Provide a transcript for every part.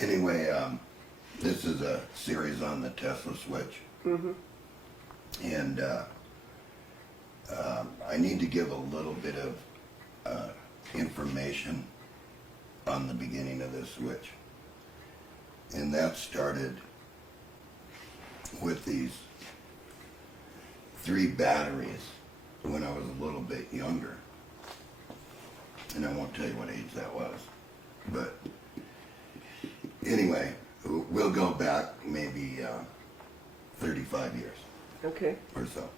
Anyway, this is a series on the Tesla switch. Mm-hmm. And I need to give a little bit of information on the beginning of this switch. And that started with these 3 batteries when I was a little bit younger. And I won't tell you what age that was. But anyway, we'll go back maybe 35 years. Okay. Or so.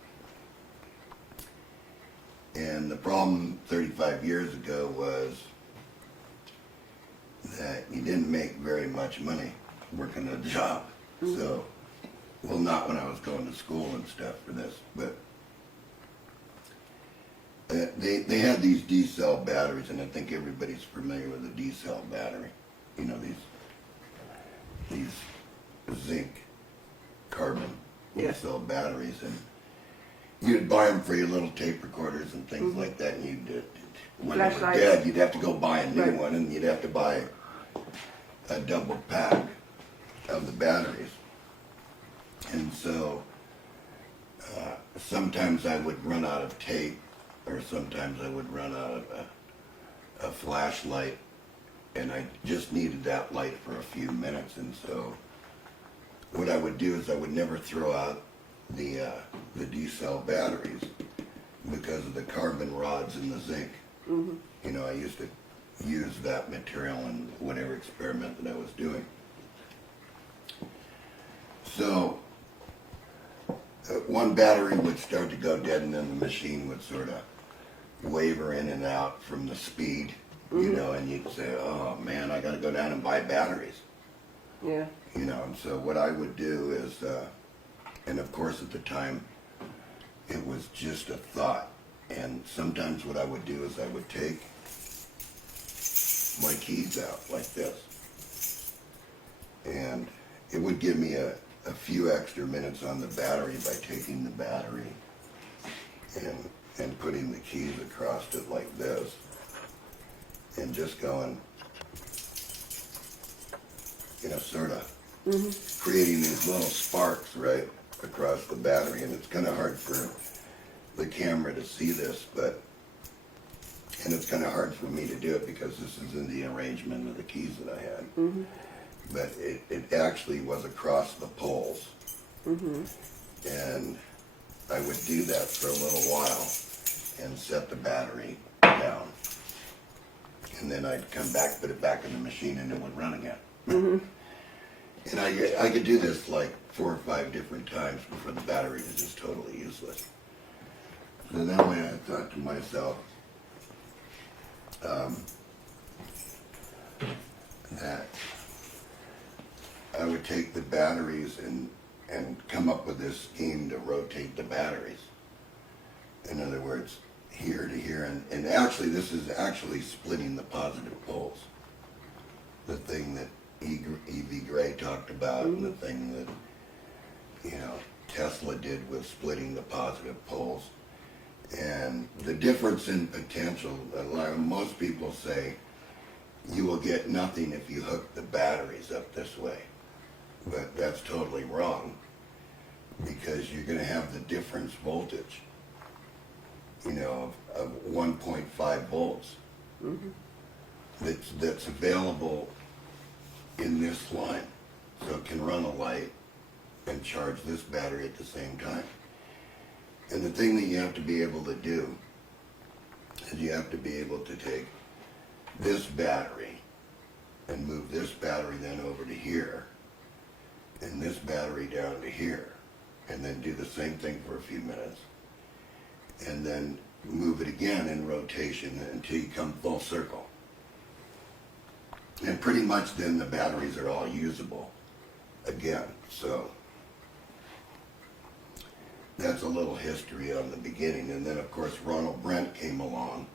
And the problem 35 years ago was that you didn't make very much money working a job. Mm-hmm. So, well, not when I was going to school and stuff for this, but they had these D-cell batteries, and I think everybody's familiar with a D-cell battery. You know, these zinc carbon D-cell batteries, and you'd buy them for your little tape recorders and things like that, and you'd, when they were dead, you'd have to go buy a new one, and you'd have to buy a double pack of the batteries. And so sometimes I would run out of tape, or sometimes I would run out of a flashlight, and I just needed that light for a few minutes. And so what I would do is I would never throw out the D-cell batteries because of the carbon rods and the zinc. Mm-hmm. You know, I used to use that material in whatever experiment that I was doing. So one battery would start to go dead, and then the machine would sort of waver in and out from the speed, you know, and you'd say, oh man, I got to go down and buy batteries. Yeah. You know, and so what I would do is, and of course at the time, it was just a thought. And sometimes what I would do is I would take my keys out like this. And it would give me a few extra minutes on the battery by taking the battery and putting the keys across it like this. And just going, you know, sort of creating these little sparks right across the battery. And it's kind of hard for the camera to see this, and it's kind of hard for me to do it because this is in the arrangement of the keys that I had. Mm-hmm. But it actually was across the poles. Mm-hmm. And I would do that for a little while and set the battery down. And then I'd come back, put it back in the machine, and it would run again. Mm-hmm. And I could do this like 4 or 5 different times before the battery was just totally useless. So that way I thought to myself, that I would take the batteries and come up with this scheme to rotate the batteries. In other words, here to here, and actually this is actually splitting the positive poles. The thing that E.V. Gray talked about, and the thing that, you know, Tesla did with splitting the positive poles. And the difference in potential, most people say you will get nothing if you hook the batteries up this way. But that's totally wrong, because you're going to have the difference voltage, you know, of 1.5 volts that's available in this line. So it can run a light and charge this battery at the same time. And the thing that you have to be able to do is you have to be able to take this battery and move this battery then over to here, and this battery down to here, and then do the same thing for a few minutes, and then move it again in rotation until you come full circle. And pretty much then the batteries are all usable again. So that's a little history on the beginning. And then of course Ronald Brent came along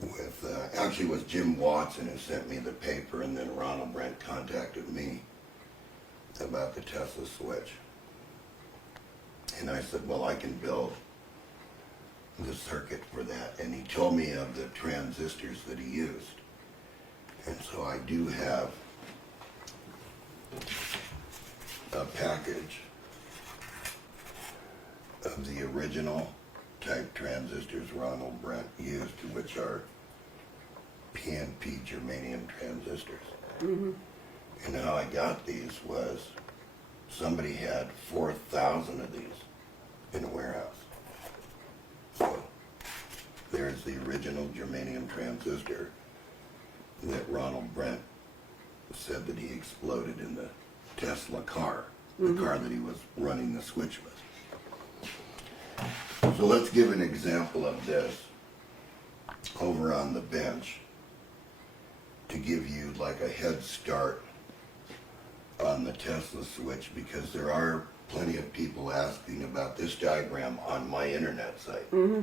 with, actually it was Jim Watson who sent me the paper, and then Ronald Brent contacted me about the Tesla switch. And I said, well, I can build the circuit for that. And he told me of the transistors that he used. And so I do have original type transistors Ronald Brent used, which are PNP germanium transistors. Mm-hmm. And how I got these was somebody had 4,000 of these in a warehouse. So there's the original germanium transistor that Ronald Brent said that he exploded in the Tesla car, the car that he was running the switch with. So let's give an example of this over on the bench to give you like a head start on the Tesla switch, because there are plenty of people asking about this diagram on my internet site. Mm-hmm.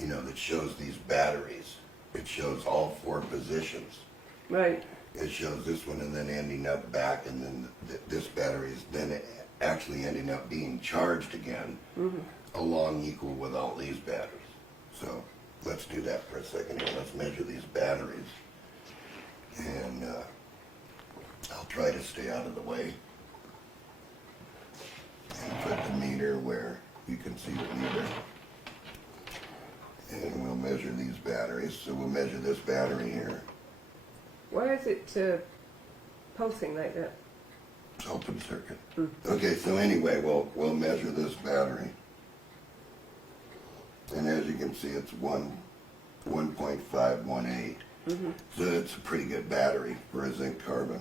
You know, that shows these batteries. It shows all 4 positions. Right. It shows this one and then ending up back, and then this battery is then actually ending up being charged again, along equal with all these batteries. So let's do that for a second here. Let's measure these batteries. And I'll try to stay out of the way and put the meter where you can see the meter. And we'll measure these batteries. So we'll measure this battery here. Why is it pulsing like that? It's open circuit. Okay, so anyway, we'll measure this battery. And as you can see, it's 1.518. So it's a pretty good battery for a zinc carbon.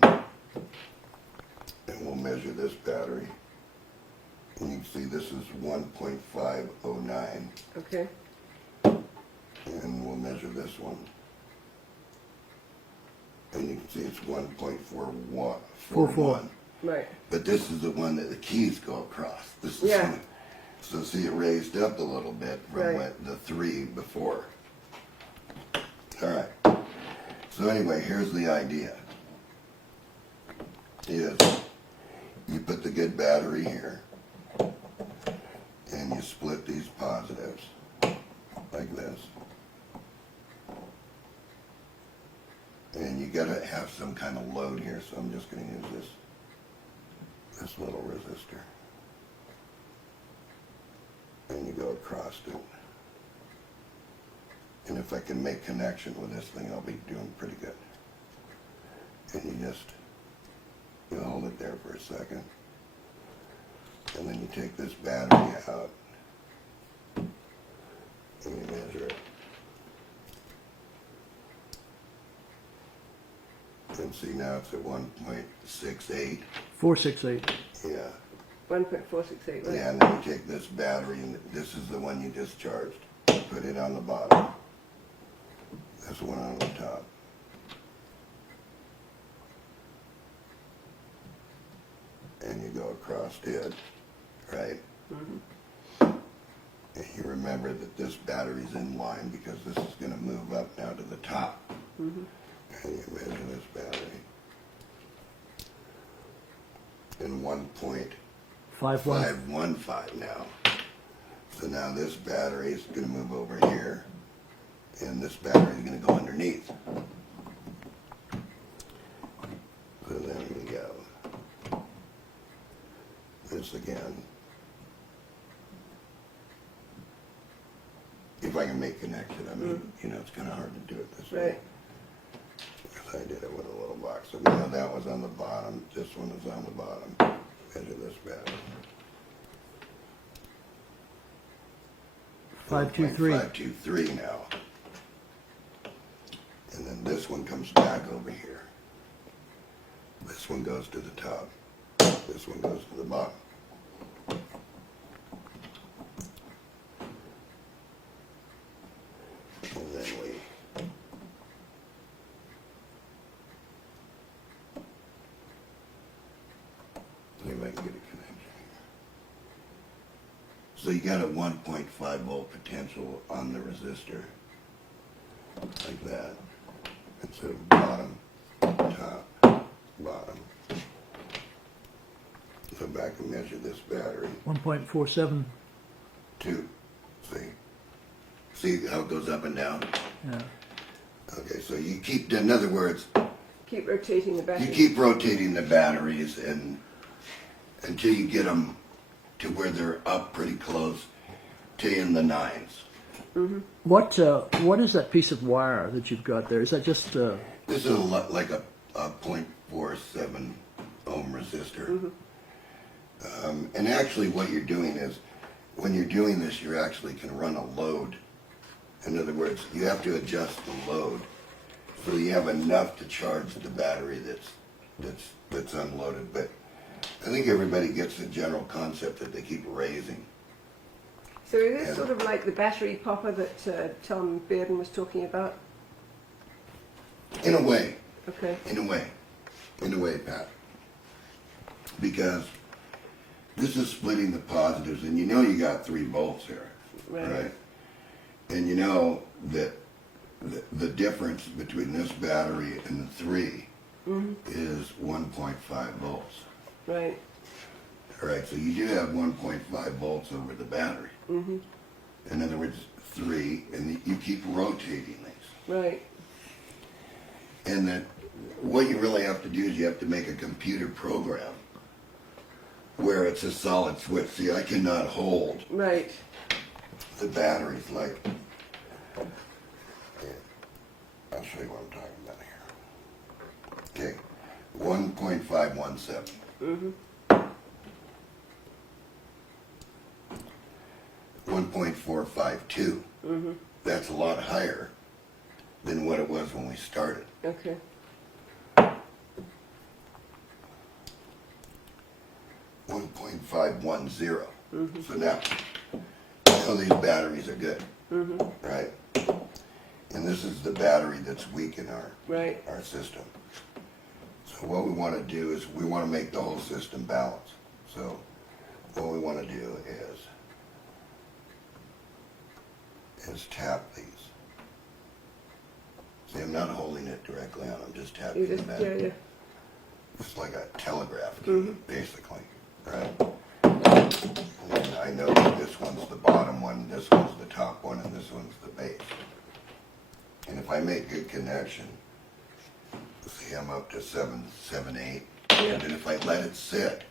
And we'll measure this battery. And you can see this is 1.509. Okay. And we'll measure this one. And you can see it's 1.41. Right. But this is the one that the keys go across. This is Yeah. So see, it raised up a little bit from Right. what the 3 before. All right. So anyway, here's the idea. Is you put the good battery here, and you split these positives like this. And you gotta have some kind of load here, so I'm just gonna use this little resistor. And you go across it. And if I can make connection with this thing, I'll be doing pretty good. And you just, you hold it there for a second. And then you take this battery out. And you measure it. And see, now it's at 1.68. 468. Yeah. 1.468, right? Yeah, and then you take this battery, and this is the one you discharged. Put it on the bottom. This one on the top. And you go across it, right? And you remember that this battery's in line because this is going to move up now to the top. And you measure this battery. And 51. 1.515 now. So now this battery is going to move over here, and this battery is going to go underneath. So there we go. This again. If I can make connection, I mean, you know, it's kind of hard to do it this way. Right. Because I did it with a little box. So now that was on the bottom. This one is on the bottom. Measure this battery. 523. 523 now. And then this one comes back over here. This one goes to the top. This one goes to the bottom. And then we see if I can get a connection here. So you got a 1.5 volt potential on the resistor, like that. Instead of bottom, top, bottom. Go back and measure this battery. 1.47. 2. See? See how it goes up and down? Yeah. Okay, so you keep, in other words, Keep rotating the battery. you keep rotating the batteries and until you get them to where they're up pretty close to in the nines. What is that piece of wire that you've got there? Is that just This is a lot like a 0.47 ohm resistor. And actually what you're doing is, when you're doing this, you actually can run a load. In other words, you have to adjust the load so you have enough to charge the battery that's unloaded. But I think everybody gets the general concept that they keep raising. So is this sort of like the battery popper that Tom Bearden was talking about? In a way, Okay. in a way, Pat. Because this is splitting the positives, and you know you got 3 volts here, Right. And you know that the difference between this battery and the 3 is 1.5 volts. Right. All right, so you do have 1.5 volts over the battery. In other words, 3, and you keep rotating these. Right. And that what you really have to do is you have to make a computer program where it's a solid switch. See, I cannot hold Right. the batteries like. Here, I'll show you what I'm talking about here. Okay, 1.517. 1.452. That's a lot higher than what it was when we started. Okay. 1.510. So now, you know these batteries are good, right? And this is the battery that's weak in Right. our system. So what we want to do is we want to make the whole system balance. So what we want to do is tap these. See, I'm not holding it directly on, I'm just tapping You the just, battery. yeah. It's like a telegraph key, basically, right? And I know that this one's the bottom one, this one's the top one, and this one's the base. And if I make good connection, see, I'm up to 7, 8, and then if I let it sit,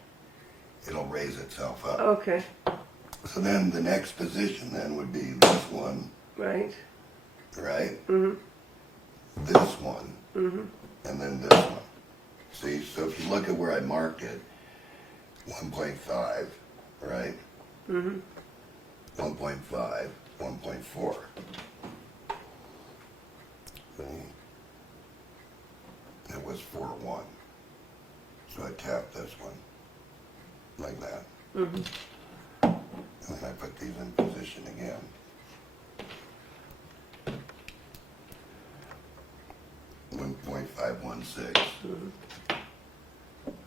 it'll raise itself up. Okay. So then the next position then would be this one, Right. right? This one, and then this one. See, so if you look at where I marked it, 1.5, right? 1.5, 1.4. See? It was 4.1. So I tapped this one, like that. And then I put these in position again. .516.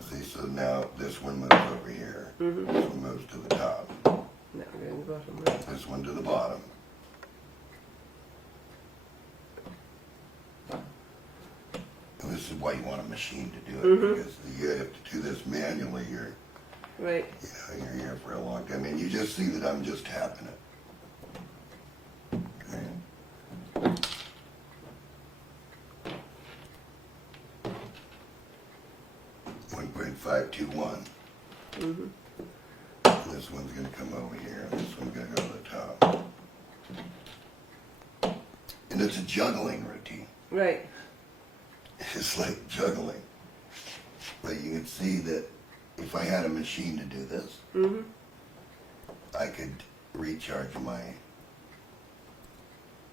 See, so now this one moves over here. This one moves to the top. Now we're in the bottom. Right. This one to the bottom. And this is why you want a machine to do it, because you have to do this manually. You're Right. you're here for a long time, and you just see that I'm just tapping it. Okay. 1.521. This one's going to come over here, and this one's going to go to the top. And it's a juggling routine. Right. It's like juggling. But you can see that if I had a machine to do this, I could recharge my.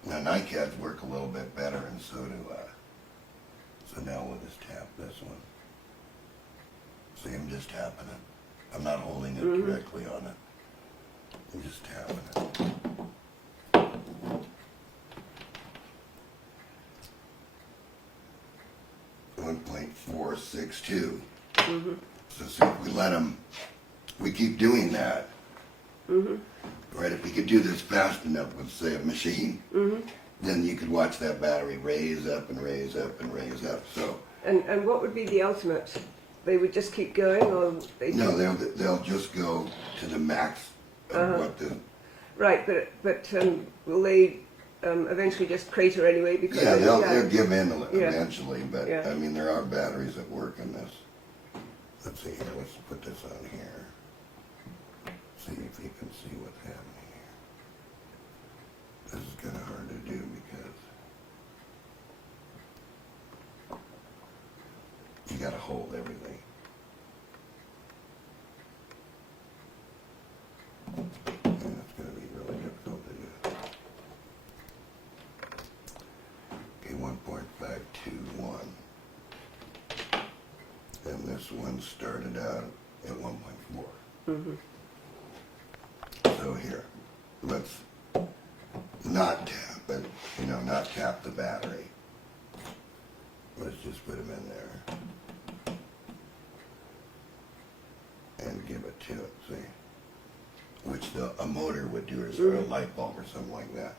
Now NiCads work a little bit better, and so do. So now we'll just tap this one. See, I'm just tapping it. I'm not holding it directly on it. I'm just tapping it. .462. So see, if we let them, we keep doing that. Right, if we could do this fast enough with, say, a machine, then you could watch that battery raise up and raise up and raise up. So And what would be the ultimate? They would just keep going, or they? no, they'll just go to the max of what the. Right, but will they eventually just crater anyway? Because Yeah, they'll give in Yeah. eventually, but Yeah. I mean there are batteries that work in this. Let's see here. Let's put this on here. See if you can see what's happening here. You got to hold everything. And it's going to be really difficult to do. Okay, 1.521. And this one started out at 1.4. Mm-hmm. So here, let's not tap it, not tap the battery. Let's just put them in there. And give it to it, see? Which a motor would do, or a light bulb or something like that.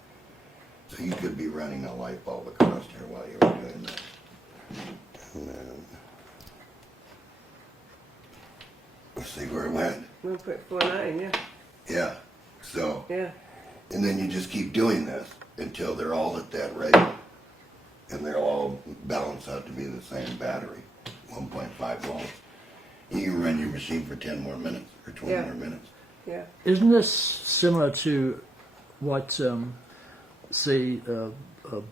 So you could be running a light bulb across here while you were doing that. And then, let's see where it went. 1.49, yeah. Yeah, so, Yeah. and then you just keep doing this until they're all at that rate. And they'll all balance out to be the same battery, 1.5 volts. You can run your machine for 10 more minutes or 20 more minutes. Yeah. Isn't this similar to what, say, a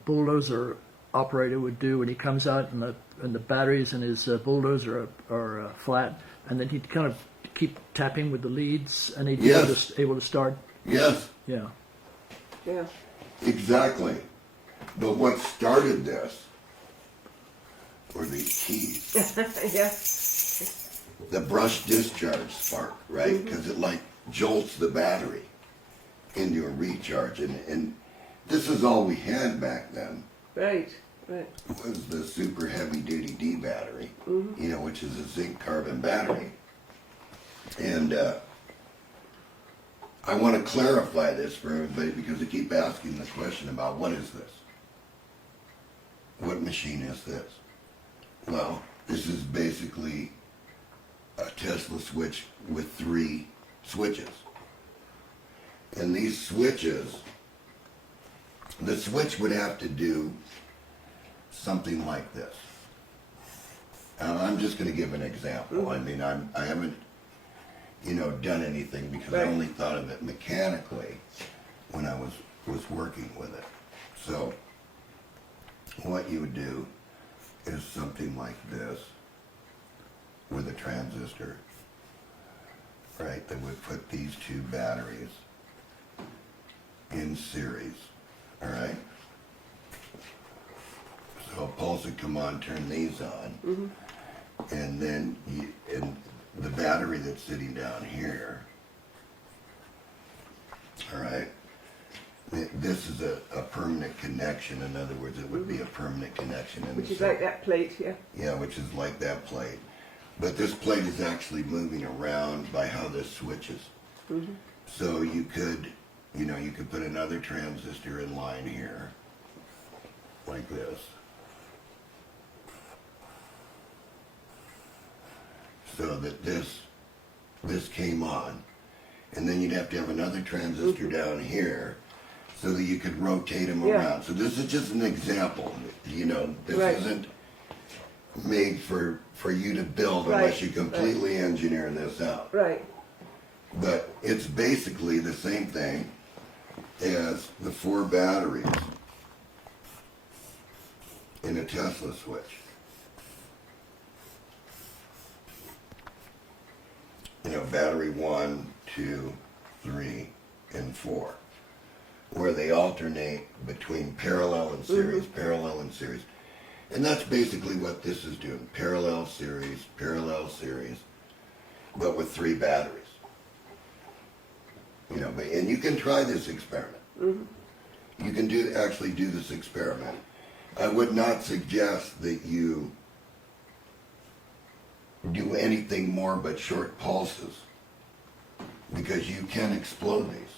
bulldozer operator would do when he comes out and the batteries in his bulldozer are flat, and then he'd kind of keep tapping with the leads, and he'd be able to start? Yes, Yeah. Yeah. exactly. But what started this were these keys. Yeah. The brush discharge spark, right? Because it like jolts the battery into a recharge. And this is all we had back then. Right. Right. Was the super heavy duty D battery, which is a zinc carbon battery. And I want to clarify this for everybody because they keep asking the question about what is this? What machine is this? Well, this is basically a Tesla switch with 3 switches. And these switches, the switch would have to do something like this. I'm just going to give an example. I mean, I haven't, done anything because I only thought of it mechanically when I was working with it. So what you would do is something like this with a transistor, right? That would put these 2 batteries in series, all right? So a pulse would come on, turn these on, and then and the battery that's sitting down here, all right? This is a permanent connection. In other words, it would be a permanent connection. Which is like that plate, yeah. Yeah, which is like that plate. But this plate is actually moving around by how this switches. So you could, you could put another transistor in line here, like this. So that this came on. And then you'd have to have another transistor down here so that you could rotate them around. So this is just an example, this isn't made for you to build unless you completely engineer this out. Right. But it's basically the same thing as the 4 batteries in a Tesla switch. Battery 1, 2, 3, and 4. Where they alternate between parallel and series, parallel and series. And that's basically what this is doing. Parallel series, but with 3 batteries. And you can try this experiment. You can actually do this experiment. I would not suggest that you do anything more but short pulses, because you can explode these.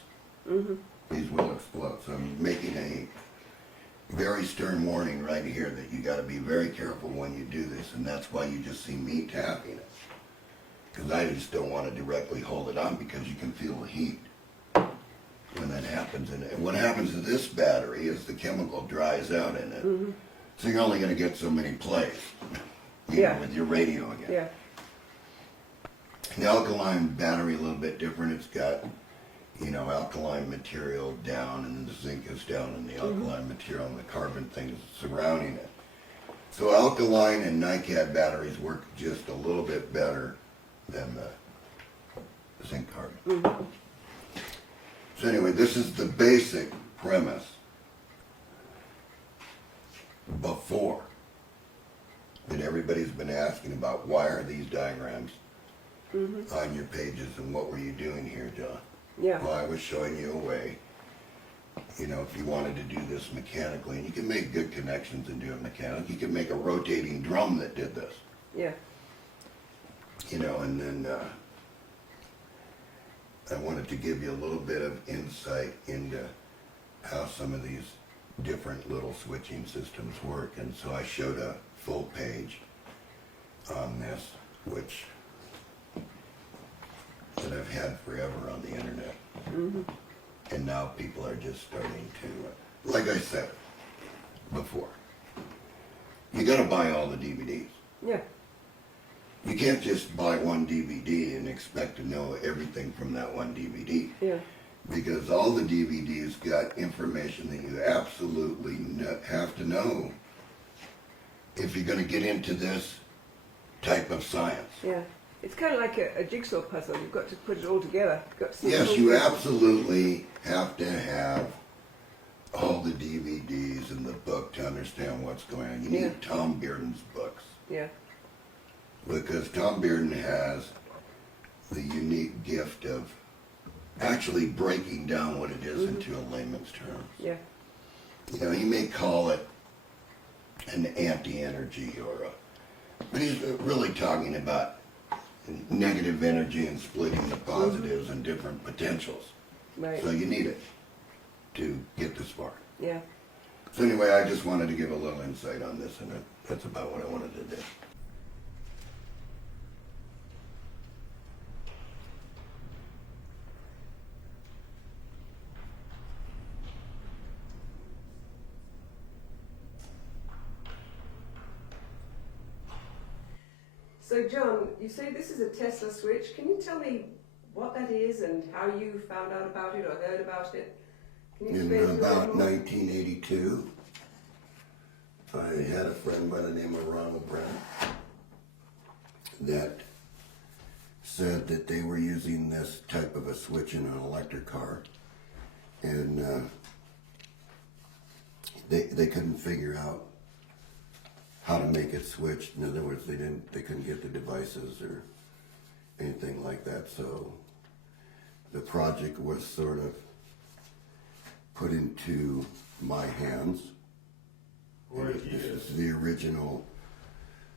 These will explode. So I'm making a very stern warning right here that you got to be very careful when you do this, and that's why you just see me tapping it, because I just don't want to directly hold it on, because you can feel the heat when that happens. And what happens to this battery is the chemical dries out in it, so you're only going to get so many plays. With your radio again. Yeah. The alkaline battery a little bit different. It's got, alkaline material down, and then the zinc is down, and the alkaline material and the carbon things surrounding it. So alkaline and NiCad batteries work just a little bit better than the zinc carbon. So anyway, this is the basic premise before that everybody's been asking about. Why are these diagrams on your pages, and what were you doing here, John? Yeah. Well, I was showing you a way, you know, if you wanted to do this mechanically, and you can make good connections and do it mechanically. You can make a rotating drum that did this, Yeah. you know, and then I wanted to give you a little bit of insight into how some of these different little switching systems work. And so I showed a full page on this, which that I've had forever on the internet. And now people are just starting to, like I said before, you gotta buy all the DVDs. Yeah. You can't just buy one DVD and expect to know everything from that one DVD. Yeah. Because all the DVDs got information that you absolutely have to know if you're going to get into this type of science. Yeah. It's kind of like a jigsaw puzzle. You've got to put it all together. You've got to see Yes, the you whole thing. absolutely have to have all the DVDs and the book to understand what's going on. You need Yeah. Tom Bearden's books. Yeah. Because Tom Bearden has the unique gift of actually breaking down what it is into a layman's terms. Yeah. You know, he may call it an anti-energy but he's really talking about negative energy and splitting the positives and different potentials. Right. So you need it to get this far. Yeah. So anyway, I just wanted to give a little insight on this, and that's about what I wanted to do. So, John, you say this is a Tesla switch. Can you tell me what that is and how you found out about it or heard about it? Can you explain In it a little about bit more? 1982, I had a friend by the name of Ronald Brown that said that they were using this type of a switch in an electric car, and they couldn't figure out how to make it switch. In other words, they couldn't get the devices or anything like that. So the project was sort of put into my hands. Where did he This get is the original.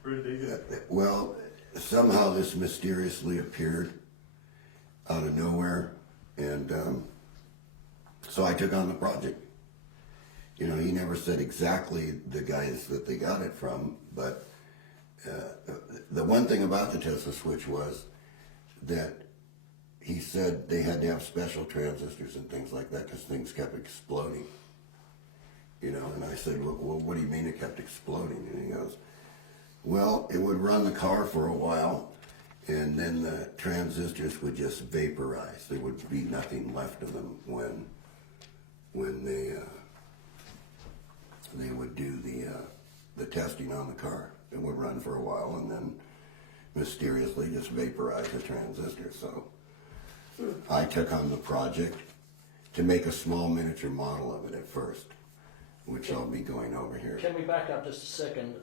Where did they get Well, somehow this mysteriously appeared out of nowhere, and so I took on the project. You know, he never said exactly the guys that they got it from, but the one thing about the Tesla switch was that he said they had to have special transistors and things like that because things kept exploding. You know, and I said, well, what do you mean it kept exploding? And he goes, well, it would run the car for a while, and then the transistors would just vaporize. There would be nothing left of them when they would do the testing on the car. It would run for a while and then mysteriously just vaporize the transistor. So I took on the project to make a small miniature model of it at first, which I'll be going over here. Can we back up just a second?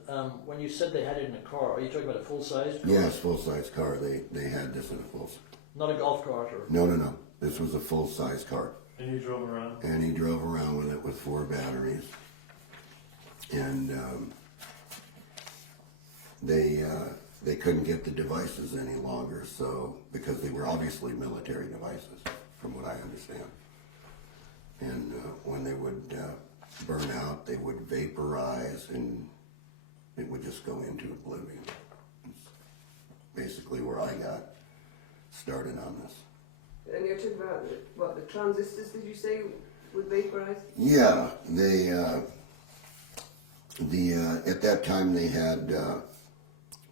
When you said they had it in a car, are you talking about a full-size car? Yes, full-size car. They had this in a full. Not a golf cart or... No. This was a full-size car. And you drove around? And he drove around with it with 4 batteries. And they couldn't get the devices any longer, so because they were obviously military devices, from what I understand. And when they would burn out, they would vaporize, and it would just go into oblivion. It's basically where I got started on this. And you're talking about the transistors, did you say, would vaporize? Yeah, they at that time they had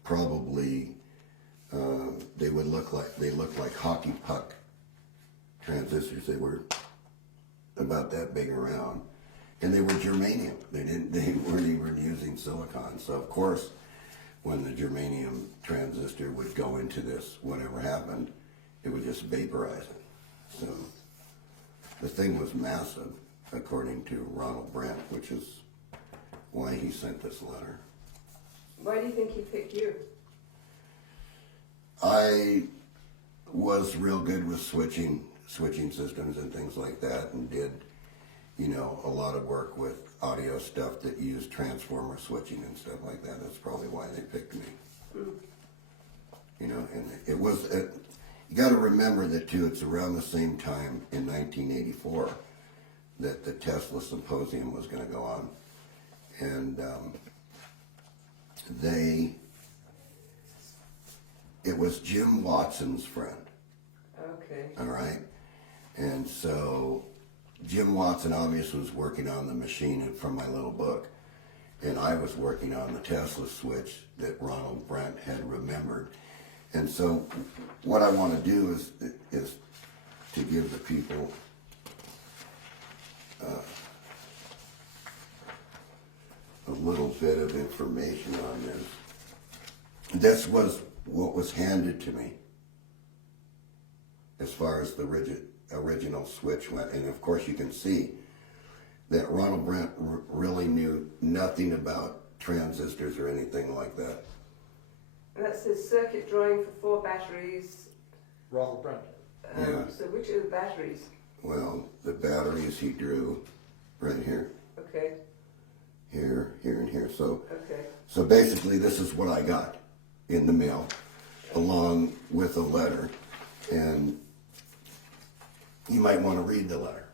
probably they looked like hockey puck transistors. They were about that big around, And they were germanium. They weren't even using silicon. So of course, when the germanium transistor would go into this, whatever happened, it would just vaporize it. So the thing was massive, according to Ronald Brent, which is why he sent this letter. Why do you think he picked you? I was real good with switching systems and things like that, and did, a lot of work with audio stuff that used transformer switching and stuff like that. That's probably why they picked me. And it was, you got to remember that too, it's around the same time in 1984 that the Tesla Symposium was going to go on. And it was Jim Watson's friend. Okay. All right. And so Jim Watson obviously was working on the machine from my little book. And I was working on the Tesla switch that Ronald Brent had remembered. And so what I want to do is to give the people a little bit of information on this. This was what was handed to me as far as the original switch went. And of course you can see that Ronald Brent really knew nothing about transistors or anything like that. And that's his circuit drawing for 4 batteries. Ronald Brent. Yeah. So which are the batteries? Well, the batteries he drew right here, Okay. here, and here. So Okay. basically this is what I got in the mail along with a letter. And you might want to read the letter.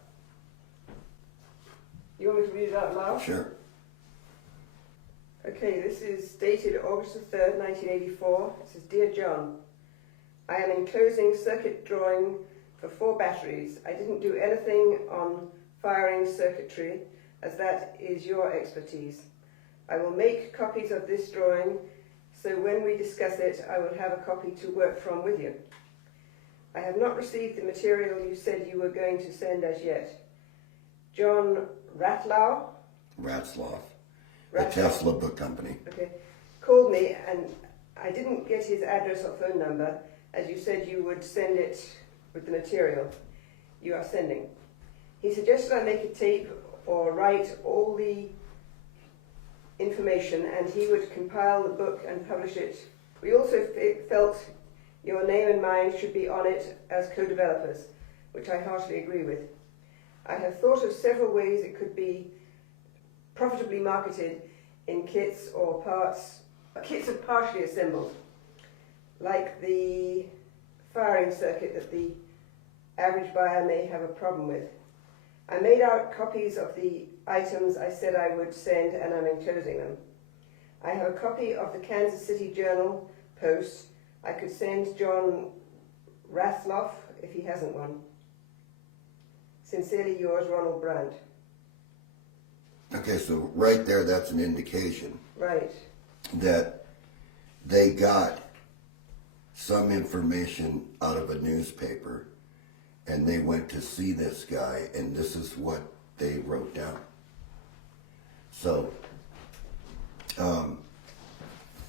You want me to read it out loud? Sure. Okay, this is dated August the 3rd, 1984. It says, Dear John, I am enclosing circuit drawing for 4 batteries. I didn't do anything on firing circuitry, as that is your expertise. I will make copies of this drawing, so when we discuss it, I will have a copy to work from with you. I have not received the material you said you were going to send as yet. John Ratzlaw, The Tesla Book Company. okay, called me, and I didn't get his address or phone number, as you said you would send it with the material you are sending. He suggested I make a tape or write all the information, and he would compile the book and publish it. We also felt your name and mine should be on it as co-developers, which I heartily agree with. I have thought of several ways it could be profitably marketed in kits or parts. Kits are partially assembled, like the firing circuit that the average buyer may have a problem with. I made out copies of the items I said I would send, and I'm enclosing them. I have a copy of the Kansas City Journal Post. I could send John Rathloff if he hasn't one. Sincerely yours, Ronald Brandt. Okay, so right there, that's an indication Right. that they got some information out of a newspaper and they went to see this guy, and this is what they wrote down. So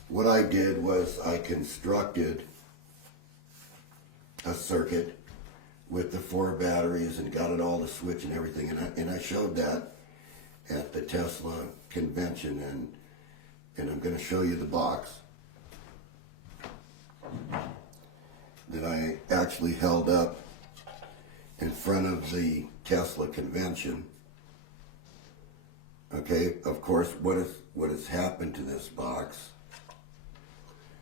what I did was I constructed a circuit with the 4 batteries and got it all to switch and everything, and I showed that at the Tesla convention, and I'm going to show you the box that I actually held up in front of the Tesla convention. Okay, of course, what has happened to this box?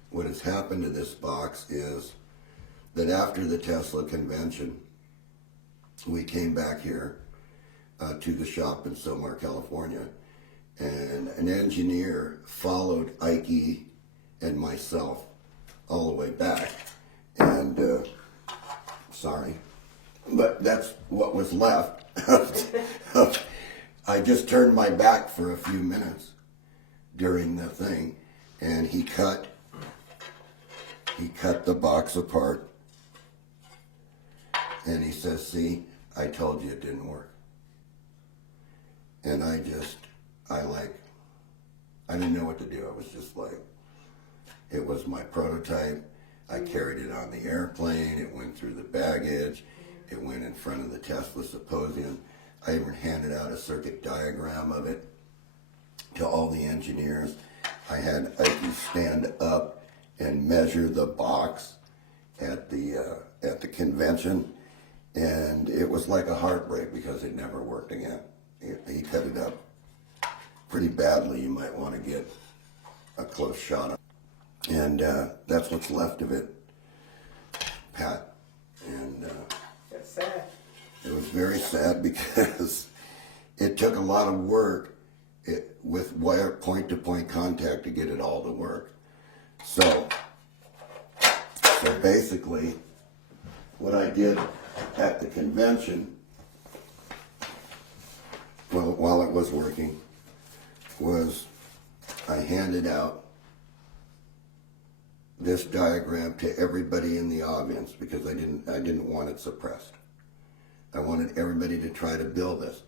What has happened to this box is that after the Tesla convention, we came back here to the shop in Silmar, California, and an engineer followed Ike and myself all the way back. And sorry, but that's what was left. I just turned my back for a few minutes during the thing, and he cut the box apart, and he says, "See, I told you it didn't work." And I didn't know what to do. I was just like, it was my prototype. I carried it on the airplane. It went through the baggage. It went in front of the Tesla Symposium. I even handed out a circuit diagram of it to all the engineers. I had Ike stand up and measure the box at the convention, and it was like a heartbreak because it never worked again. He cut it up pretty badly. You might want to get a close shot of it. And that's what's left of it, Pat. And That's sad. it was very sad because it took a lot of work with wire point-to-point contact to get it all to work. So basically, what I did at the convention, well, while it was working, was I handed out this diagram to everybody in the audience because I didn't want it suppressed. I wanted everybody to try to build this.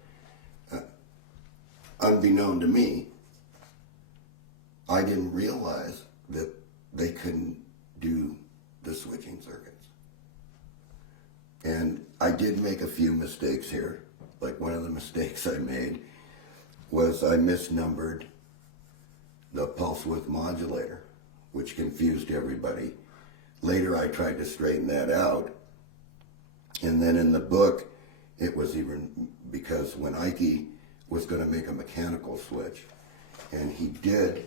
Unbeknown to me, I didn't realize that they couldn't do the switching circuits. And I did make a few mistakes here. Like one of the mistakes I made was I misnumbered the pulse width modulator, which confused everybody. Later I tried to straighten that out. And then in the book, it was even because when Ike was going to make a mechanical switch, and he did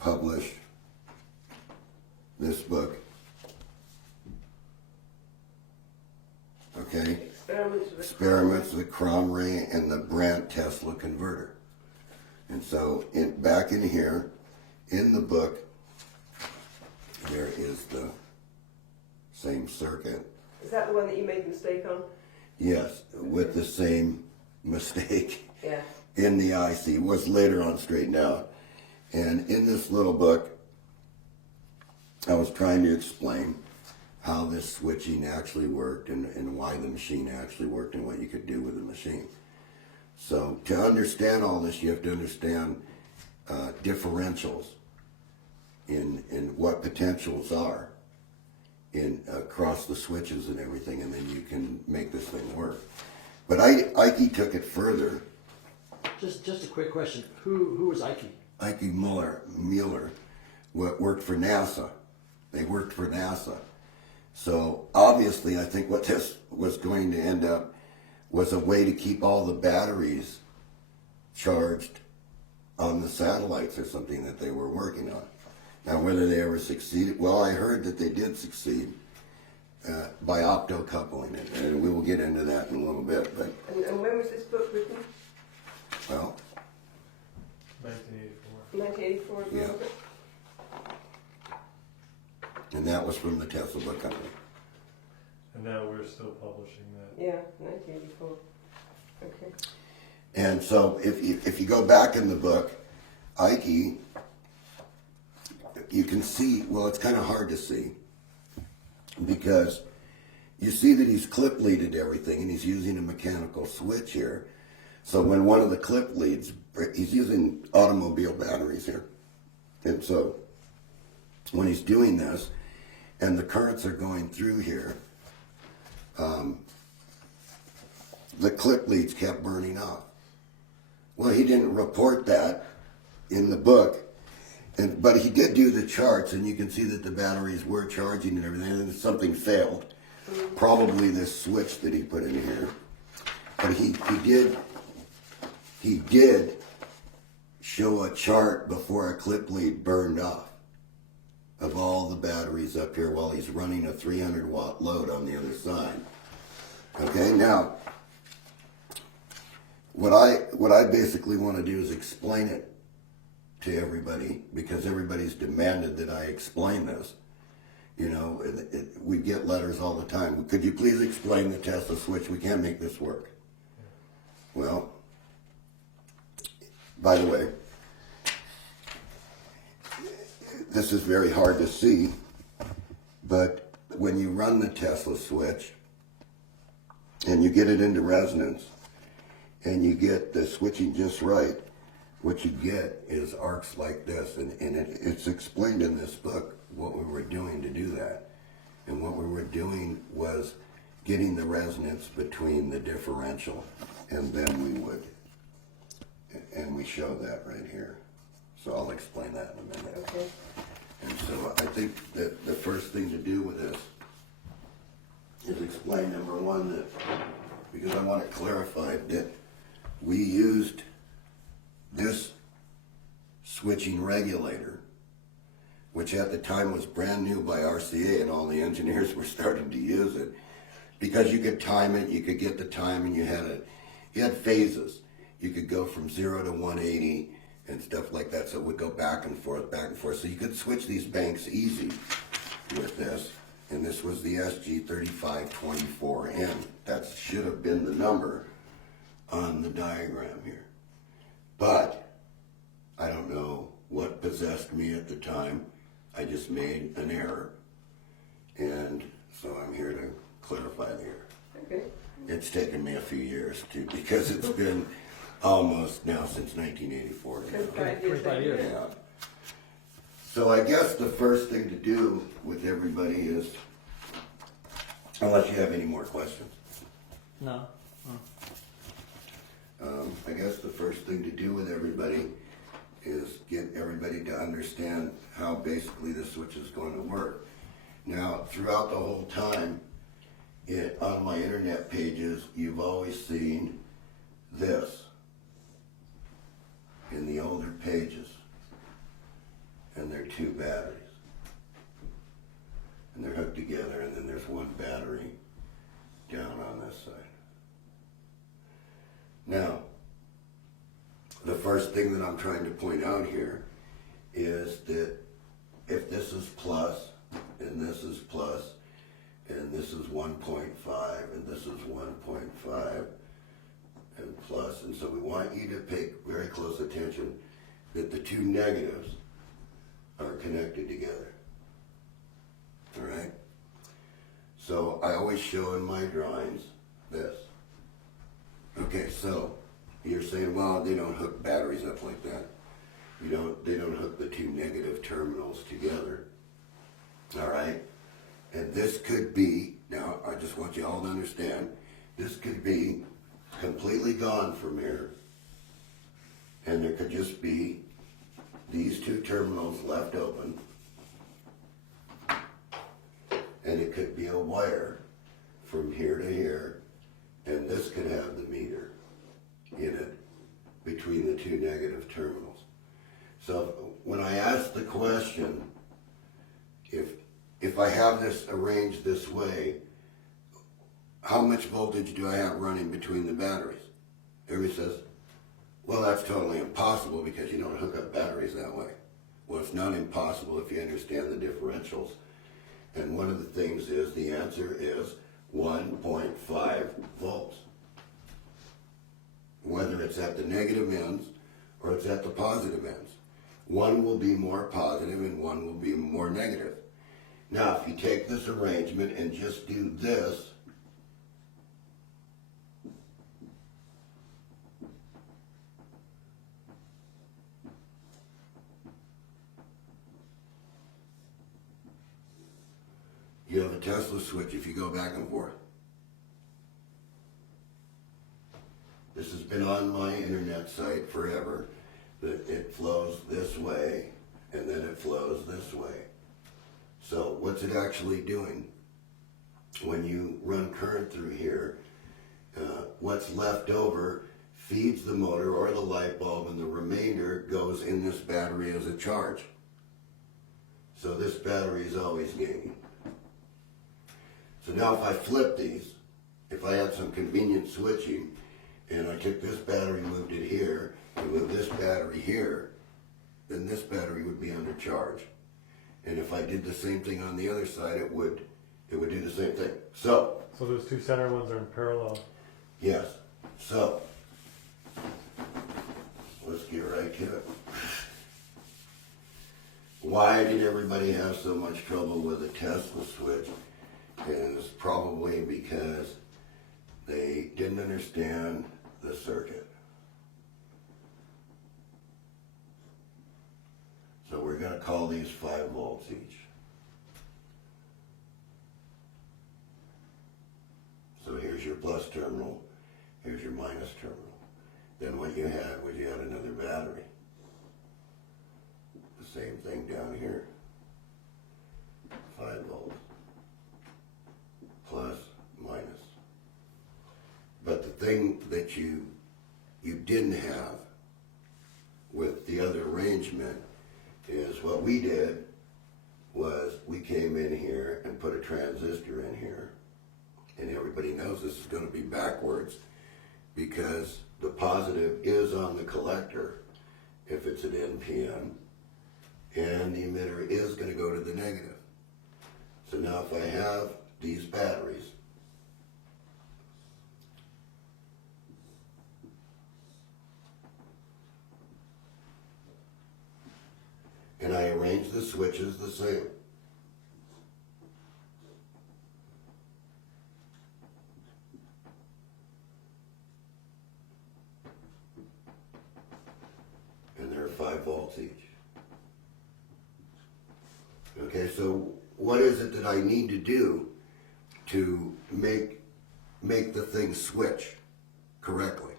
publish this book, okay? Experiments with the Cromray and the Brandt Tesla converter. And so back in here, in the book, there is the same circuit. Is that the one that you made the mistake on? Yes, with the same mistake Yeah. in the IC. It was later on straightened out. And in this little book, I was trying to explain how this switching actually worked and why the machine actually worked and what you could do with the machine. So to understand all this, you have to understand differentials in what potentials are in across the switches and everything, and then you can make this thing work. But Ike took it further. Just a quick question. Who was Ike? Ike Mueller worked for NASA. They worked for NASA. So obviously, I think what this was going to end up was a way to keep all the batteries charged on the satellites or something that they were working on. Now, whether they ever succeeded, well, I heard that they did succeed by optocoupling it, and we will get into that in a little bit. But And when was this book written? well, 1984. 1984. Yeah. And that was from the Tesla Book Company. And now we're still publishing that. Yeah, 1984. Okay. And so if you go back in the book, Ike, you can see, well, it's kind of hard to see because you see that he's clip leaded everything and he's using a mechanical switch here. So when one of the clip leads, he's using automobile batteries here. And so when he's doing this and the currents are going through here, the clip leads kept burning off. Well, he didn't report that in the book, but he did do the charts, and you can see that the batteries were charging and everything, and something failed. Probably this switch that he put in here. But he did show a chart before a clip lead burned off of all the batteries up here while he's running a 300 watt load on the other side. Okay, now, what I basically want to do is explain it to everybody because everybody's demanded that I explain this. You know, we get letters all the time. Could you please explain the Tesla switch? We can't make this work. Well, by the way, this is very hard to see, but when you run the Tesla switch and you get it into resonance, and you get the switching just right, what you get is arcs like this. And it's explained in this book what we were doing to do that. And what we were doing was getting the resonance between the differential, and then we would, and we show that right here. So I'll explain that in a minute. Okay. And so I think that the first thing to do with this is explain, number one, that, because I want to clarify that we used this switching regulator, which at the time was brand new by RCA, and all the engineers were starting to use it, because you could time it, you could get the time, and you had phases. You could go from 0 to 180 and stuff like that, so it would go back and forth, back and forth. So you could switch these banks easy with this, and this was the SG3524N. That should have been the number on the diagram here. But I don't know what possessed me at the time. I just made an error, and so I'm here to clarify the error. Okay. It's taken me a few years too, because it's been almost now since 1984. now. 25 years 25 years. later. Yeah. So I guess the first thing to do with everybody is, unless you have any more questions, No. I guess the first thing to do with everybody is get everybody to understand how basically the switch is going to work. Now, throughout the whole time, on my internet pages, you've always seen this in the older pages, and they're two batteries, and they're hooked together, and then there's one battery down on this side. Now, the first thing that I'm trying to point out here is that if this is plus, and this is plus, and this is 1.5, and this is 1.5, and plus, and so we want you to pay very close attention that the two negatives are connected together. All right? So I always show in my drawings this. Okay, so you're saying, well, they don't hook batteries up like that. They don't hook the two negative terminals together. All right? And this could be, now I just want you all to understand, this could be completely gone from here, and there could just be these two terminals left open, and it could be a wire from here to here, and this could have the meter in it between the two negative terminals. So when I ask the question, if I have this arranged this way, how much voltage do I have running between the batteries? Everybody says, well, that's totally impossible because you don't hook up batteries that way. Well, it's not impossible if you understand the differentials. And one of the things is, the answer is 1.5 volts. Whether it's at the negative ends or it's at the positive ends. One will be more positive and one will be more negative. Now, if you take this arrangement and just do this, you have a Tesla switch if you go back and forth. This has been on my internet site forever, that it flows this way and then it flows this way. So what's it actually doing? When you run current through here, what's left over feeds the motor or the light bulb, and the remainder goes in this battery as a charge. So this battery is always gaining. So now if I flip these, if I had some convenient switching, and I took this battery, moved it here, and moved this battery here, then this battery would be under charge. And if I did the same thing on the other side, it would do the same thing. So those two center ones are in parallel. yes. So let's get right to it. Why did everybody have so much trouble with a Tesla switch? Is probably because they didn't understand the circuit. So we're going to call these 5 volts each. So here's your plus terminal, here's your minus terminal. Then what you had was you had another battery. The same thing down here. 5 volts. Plus, minus. But the thing that you didn't have with the other arrangement is what we did was we came in here and put a transistor in here. And everybody knows this is going to be backwards because the positive is on the collector if it's an NPN, and the emitter is going to go to the negative. So now if I have these batteries, and I arrange the switches the same. And they're 5 volts each. Okay, so what is it that I need to do to make the thing switch correctly?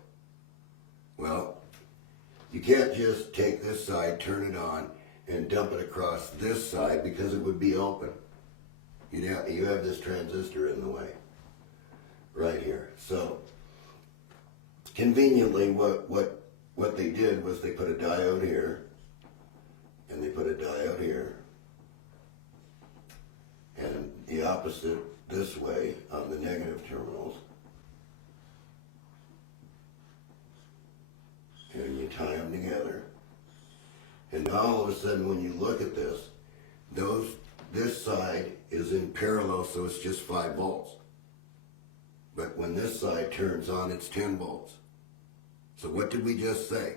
Well, you can't just take this side, turn it on, and dump it across this side because it would be open. You have this transistor in the way, right here. So, conveniently, what they did was they put a diode here, and they put a diode here, and the opposite this way on the negative terminals. And you tie them together. And now all of a sudden when you look at this, this side is in parallel, so it's just 5 volts. But when this side turns on, it's 10 volts. So what did we just say?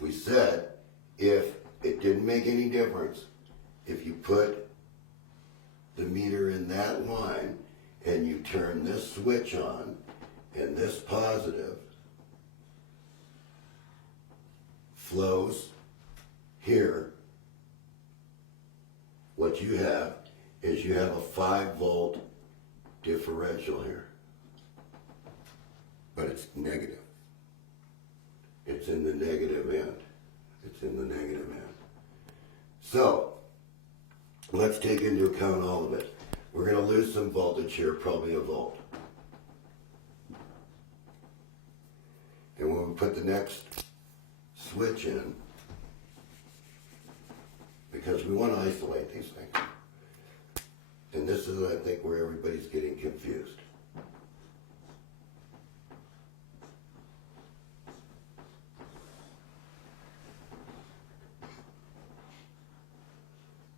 We said if it didn't make any difference, if you put the meter in that line and you turn this switch on and this positive flows here, what you have is you have a 5 volt differential here. But it's negative. It's in the negative end. It's in the negative end. So, let's take into account all of it. We're going to lose some voltage here, probably a volt. And when we put the next switch in, because we want to isolate these things. And this is, I think, where everybody's getting confused.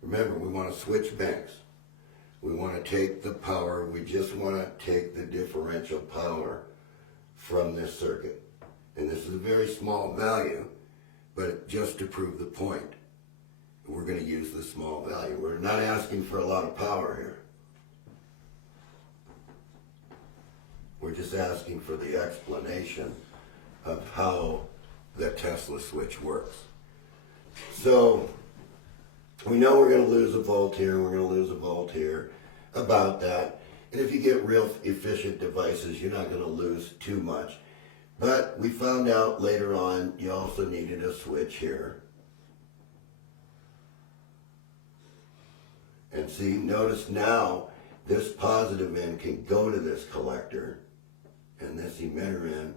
Remember, we want to switch banks. We want to take the power, we just want to take the differential power from this circuit. And this is a very small value, but just to prove the point, we're going to use the small value. We're not asking for a lot of power here. We're just asking for the explanation of how the Tesla switch works. So, we know we're going to lose a volt here, we're going to lose a volt here, about that. And if you get real efficient devices, you're not going to lose too much. But we found out later on you also needed a switch here. And see, notice now this positive end can go to this collector, and this emitter end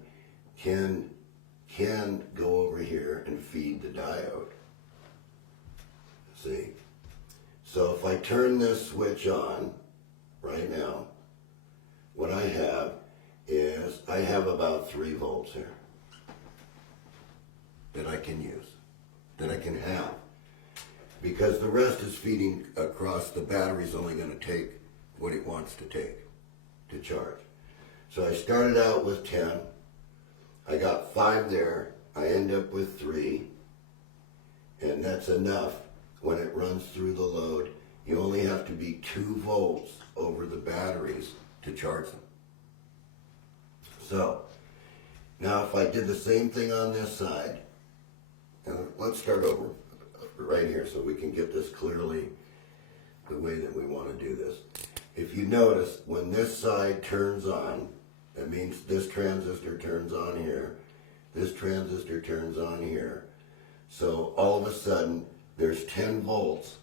can go over here and feed the diode. See? So if I turn this switch on right now, what I have is I have about 3 volts here that I can use, that I can have. Because the rest is feeding across, the battery's only going to take what it wants to take to charge. So I started out with 10, I got 5 there, I end up with 3, and that's enough. When it runs through the load, you only have to be 2 volts over the batteries to charge them. So, Now if I did the same thing on this side, let's start over right here so we can get this clearly the way that we want to do this. If you notice, when this side turns on, that means this transistor turns on here, this transistor turns on here. So all of a sudden, there's 10 volts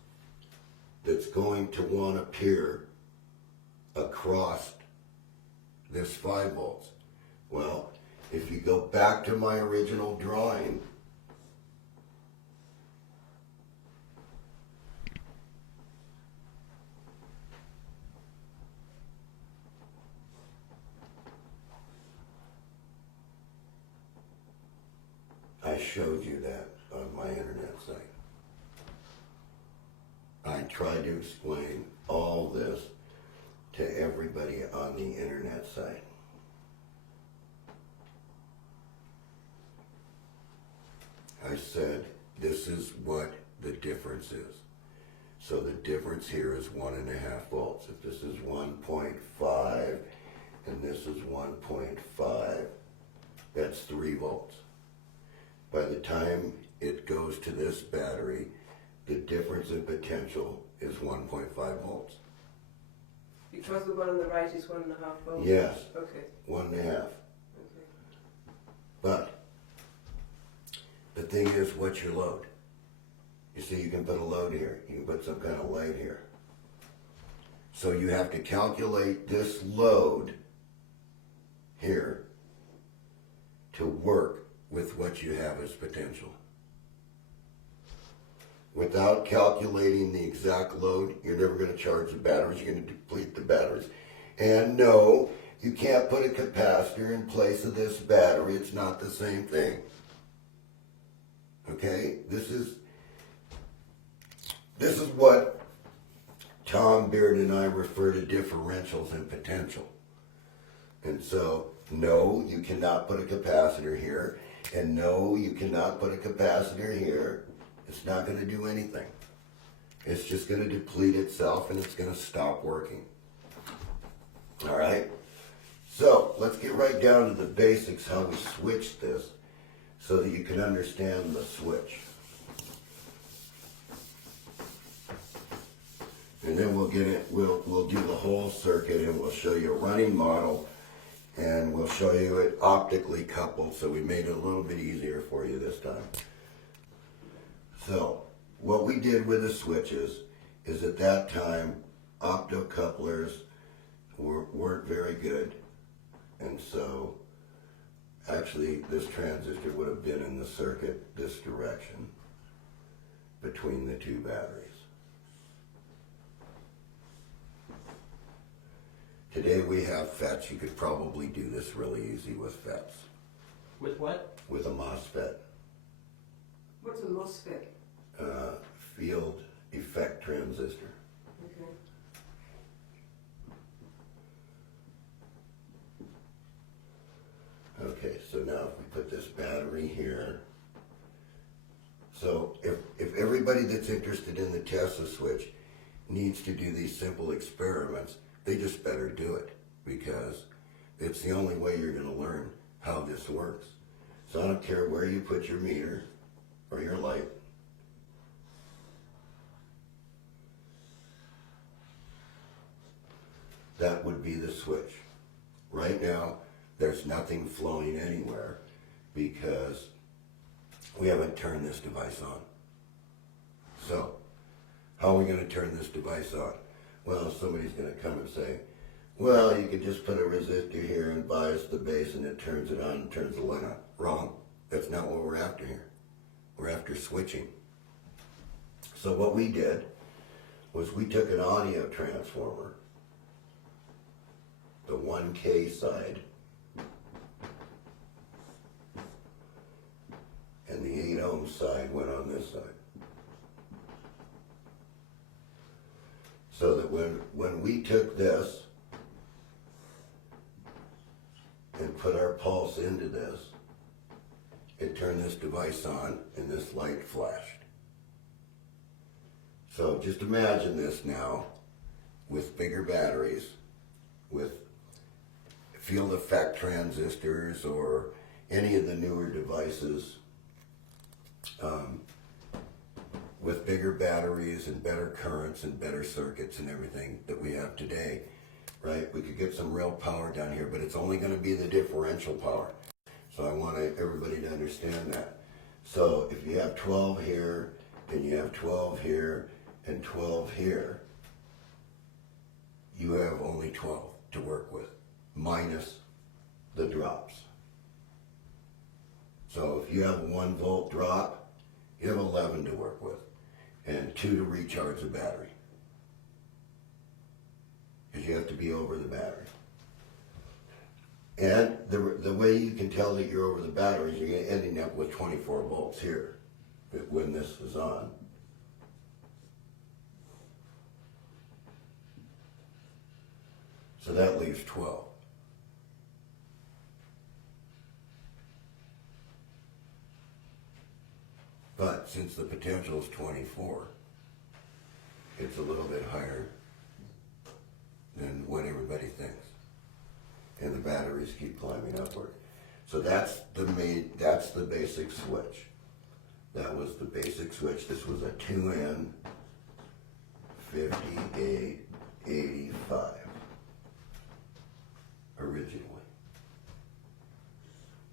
that's going to want to appear across this 5 volts. Well, if you go back to my original drawing, I showed you that on my internet site. I tried to explain all this to everybody on the internet site. I said, this is what the difference is. So the difference here is 1.5 volts. If this is 1.5 and this is 1.5, that's 3 volts. By the time it goes to this battery, the difference in potential is 1.5 volts. Because the one on the right is 1.5 volts? Yes. Okay. 1.5. Okay. But the thing is, what's your load? You see, you can put a load here. You can put some kind of light here. So you have to calculate this load here to work with what you have as potential. Without calculating the exact load, you're never going to charge the batteries. You're going to deplete the batteries. And no, you can't put a capacitor in place of this battery. It's not the same thing. Okay? This is what Tom Bearden and I refer to differentials and potential. And so, no, you cannot put a capacitor here. And no, you cannot put a capacitor here. It's not going to do anything. It's just going to deplete itself and it's going to stop working. All right? So, let's get right down to the basics, how we switch this, so that you can understand the switch. And then we'll get it, we'll do the whole circuit and we'll show you a running model and we'll show you it optically coupled, so we made it a little bit easier for you this time. So, what we did with the switches is at that time, optocouplers weren't very good. And so, actually, this transistor would have been in the circuit this direction between the two batteries. Today we have FETs. You could probably do this really easy with FETs. With what? With a MOSFET. What's a MOSFET? Field effect transistor. Okay. Okay, so now if we put this battery here. So if everybody that's interested in the Tesla switch needs to do these simple experiments, they just better do it, because it's the only way you're going to learn how this works. So I don't care where you put your meter or your light. That would be the switch. Right now, there's nothing flowing anywhere because we haven't turned this device on. So, how are we going to turn this device on? Well, somebody's going to come and say, well, you could just put a resistor here and bias the base and it turns it on and turns the light on. Wrong. That's not what we're after here. We're after switching. So what we did was we took an audio transformer, the 1K side, and the 8 ohm side went on this side. So that when we took this and put our pulse into this, it turned this device on and this light flashed. So just imagine this now with bigger batteries, with field effect transistors or any of the newer devices with bigger batteries and better currents and better circuits and everything that we have today, right? We could get some real power down here, but it's only going to be the differential power. So I want everybody to understand that. So if you have 12 here, and you have 12 here, and 12 here, you have only 12 to work with, minus the drops. So if you have a 1 volt drop, you have 11 to work with, and 2 to recharge the battery. Because you have to be over the battery. And the way you can tell that you're over the battery is you're ending up with 24 volts here when this is on. So that leaves 12. But since the potential is 24, it's a little bit higher than what everybody thinks. And the batteries keep climbing upward. So that's the basic switch. That was the basic switch. This was a 2N 5885 originally.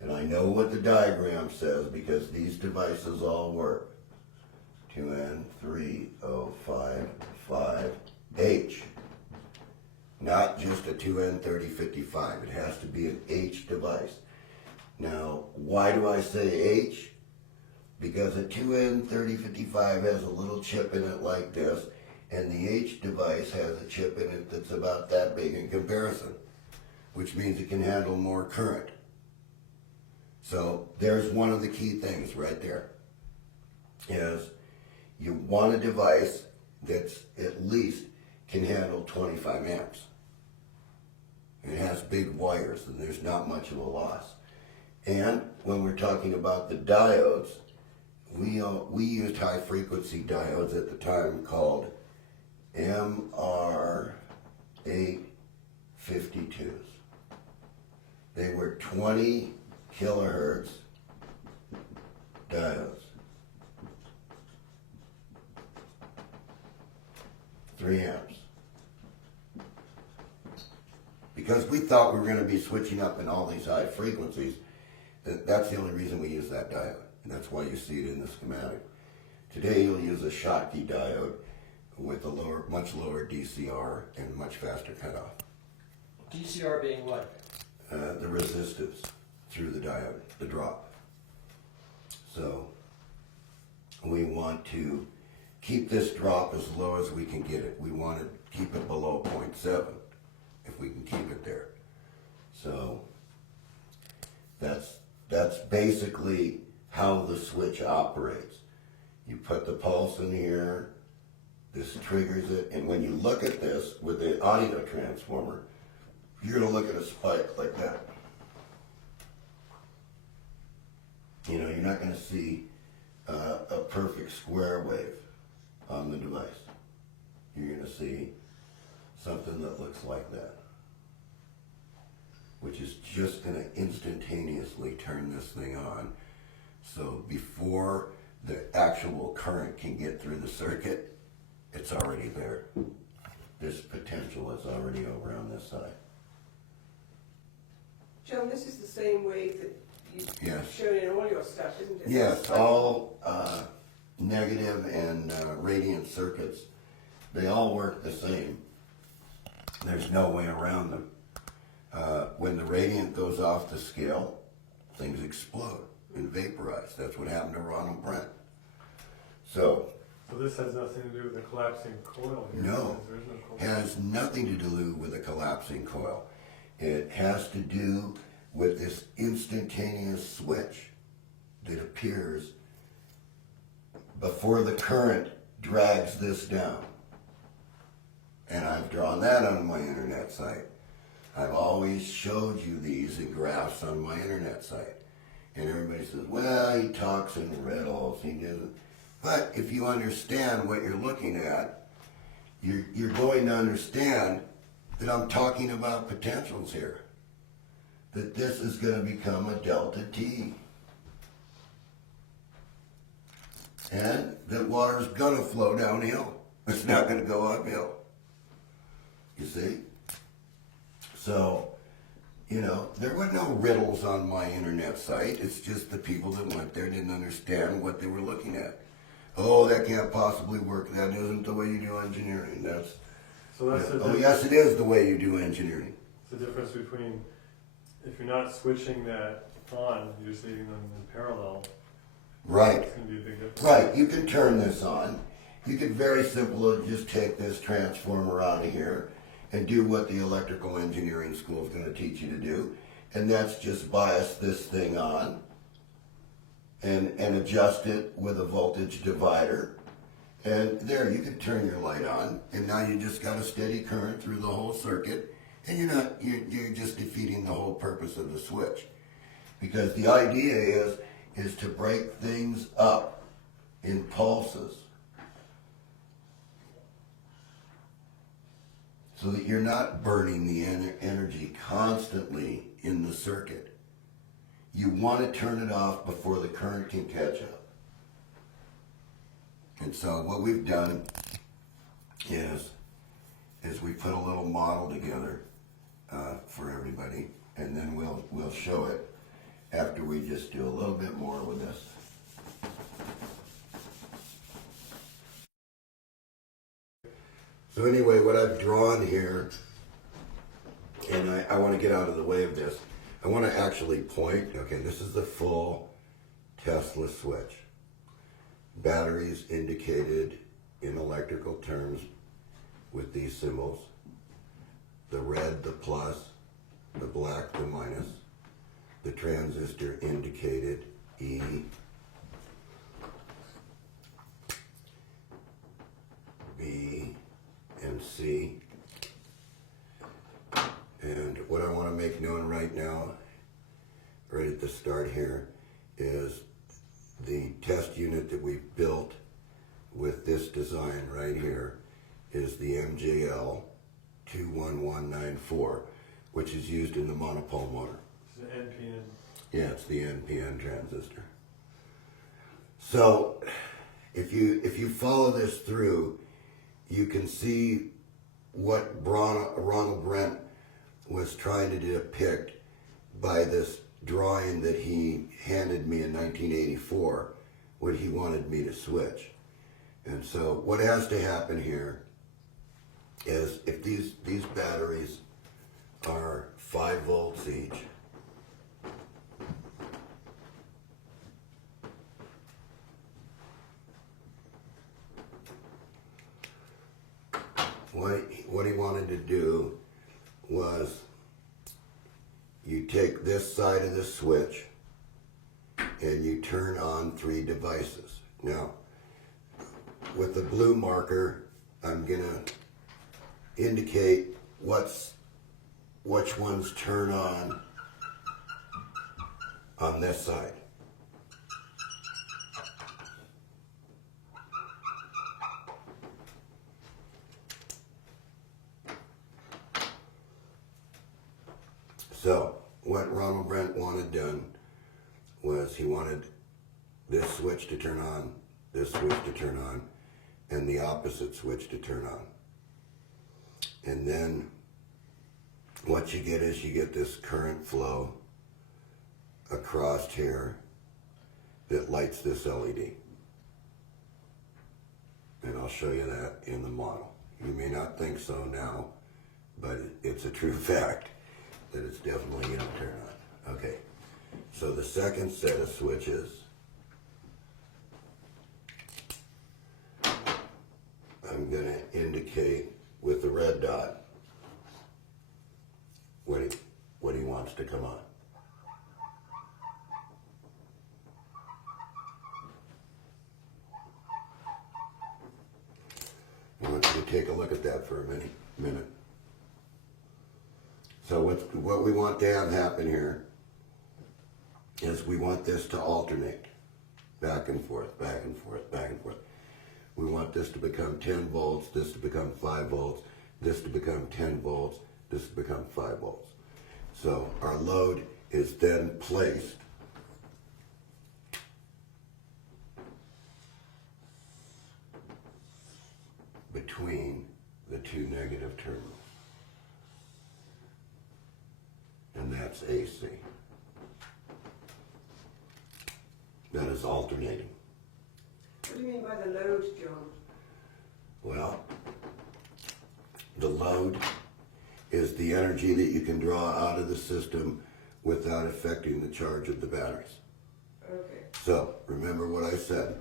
And I know what the diagram says because these devices all work. 2N3055H. Not just a 2N3055. It has to be an H device. Now, why do I say H? Because a 2N3055 has a little chip in it like this, and the H device has a chip in it that's about that big in comparison, which means it can handle more current. So there's one of the key things right there, is you want a device that's at least can handle 25 amps. It has big wires and there's not much of a loss. And when we're talking about the diodes, we used high frequency diodes at the time called MR852s. They were 20 kilohertz diodes. 3 amps. Because we thought we were going to be switching up in all these high frequencies, that's the only reason we use that diode. And that's why you see it in the schematic. Today you'll use a Schottky diode with a much lower DCR and much faster cutoff. DCR being what? The resistance through the diode, the drop. So we want to keep this drop as low as we can get it. We want to keep it below 0.7 if we can keep it there. So that's basically how the switch operates. You put the pulse in here, this triggers it, and when you look at this with the audio transformer, you're going to look at a spike like that. You know, you're not going to see a perfect square wave on the device. You're going to see something that looks like that, which is just going to instantaneously turn this thing on. So before the actual current can get through the circuit, it's already there. This potential is already over on this side. John, this is the same wave that you've shown in all your stuff, isn't it? Yes, all negative and radiant circuits, they all work the same. There's no way around them. When the radiant goes off the scale, things explode and vaporize. That's what happened to Ronald Brent. So this has nothing to do with the collapsing coil here? No, There is no coil. has nothing to do with a collapsing coil. It has to do with this instantaneous switch that appears before the current drags this down. And I've drawn that on my internet site. I've always showed you these in graphs on my internet site. And everybody says, well, he talks in riddles, he doesn't. But if you understand what you're looking at, you're going to understand that I'm talking about potentials here. that this is going to become a delta T. And that water's going to flow downhill. It's not going to go uphill. You see? So, there were no riddles on my internet site. It's just the people that went there didn't understand what they were looking at. Oh, that can't possibly work. That isn't the way you do engineering. So that's the Oh, yes, it is the way you do engineering. It's the difference between, if you're not switching that on, you're just leaving them in parallel. Right. It's going to be a big difference. Right, you can turn this on. You could very simply just take this transformer out of here and do what the electrical engineering school is going to teach you to do. And that's just bias this thing on and adjust it with a voltage divider. And there, you can turn your light on. And now you just got a steady current through the whole circuit. And you're just defeating the whole purpose of the switch. Because the idea is to break things up in pulses so that you're not burning the energy constantly in the circuit. You want to turn it off before the current can catch up. And so what we've done is we put a little model together for everybody, and then we'll show it after we just do a little bit more with this. So anyway, what I've drawn here, and I want to get out of the way of this, I want to actually point, okay, this is the full Tesla switch. Batteries indicated in electrical terms with these symbols. The red, the plus, the black, the minus. The transistor indicated E. B and C. And what I want to make known right now, right at the start here, is the test unit that we built with this design right here is the MJL 21194, which is used in the monopole motor. It's the NPN. Yeah, it's the NPN transistor. So if you follow this through, you can see what Ronald Brent was trying to depict by this drawing that he handed me in 1984 when he wanted me to switch. And so what has to happen here is if these batteries are 5 volts each, what he wanted to do was you take this side of the switch and you turn on 3 devices. Now, with the blue marker, I'm gonna indicate which ones turn on this side. So, what Ronald Brent wanted done was he wanted this switch to turn on, this switch to turn on, and the opposite switch to turn on. And then what you get is you get this current flow across here that lights this LED. And I'll show you that in the model. You may not think so now, but it's a true fact that it's definitely going to turn on. Okay, so the second set of switches, I'm going to indicate with the red dot what he wants to come on. I want you to take a look at that for a minute. So what we want to have happen here is we want this to alternate back and forth, back and forth, back and forth. We want this to become 10 volts, this to become 5 volts, this to become 10 volts, this to become 5 volts. So our load is then placed between the two negative terminals. And that's AC. That is alternating. What do you mean by the load, John? Well, the load is the energy that you can draw out of the system without affecting the charge of the batteries. Okay. So, remember what I said.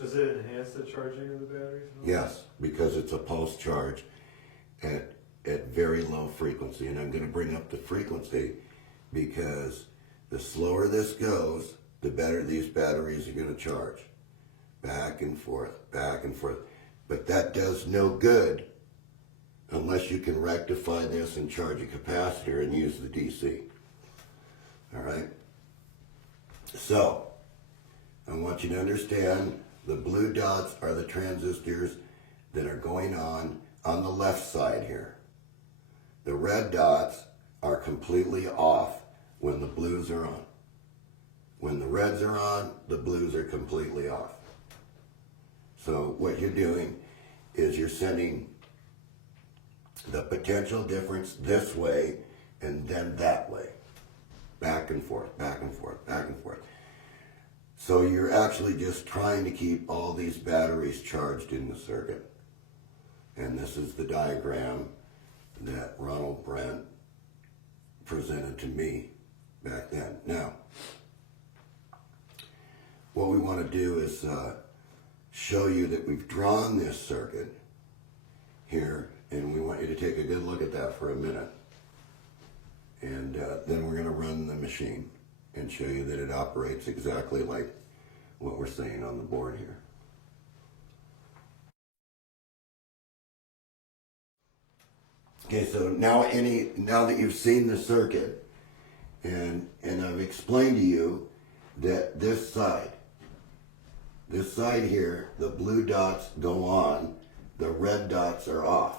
Does it enhance the charging of the batteries? Yes, because it's a pulse charge at very low frequency. And I'm going to bring up the frequency because the slower this goes, the better these batteries are going to charge. Back and forth, back and forth. But that does no good unless you can rectify this and charge a capacitor and use the DC. All right? So, I want you to understand the blue dots are the transistors that are going on the left side here. The red dots are completely off when the blues are on. When the reds are on, the blues are completely off. So what you're doing is you're sending the potential difference this way and then that way. Back and forth, back and forth, back and forth. So you're actually just trying to keep all these batteries charged in the circuit. And this is the diagram that Ronald Brent presented to me back then. Now, what we want to do is show you that we've drawn this circuit here, and we want you to take a good look at that for a minute. And then we're going to run the machine and show you that it operates exactly like what we're saying on the board here. Okay, so now that you've seen the circuit, and I've explained to you that this side here, the blue dots go on, the red dots are off.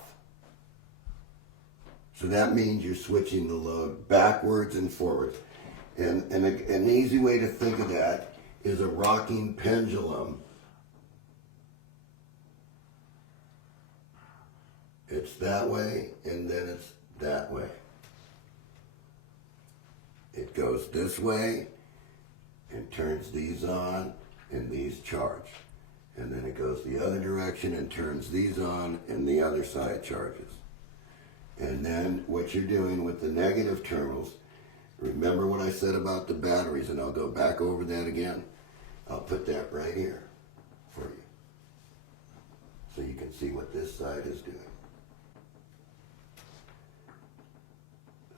So that means you're switching the load backwards and forwards. And an easy way to think of that is a rocking pendulum. It's that way, and then it's that way. It goes this way and turns these on, and these charge. And then it goes the other direction and turns these on, and the other side charges. And then what you're doing with the negative terminals, remember what I said about the batteries, and I'll go back over that again. I'll put that right here for you, so you can see what this side is doing.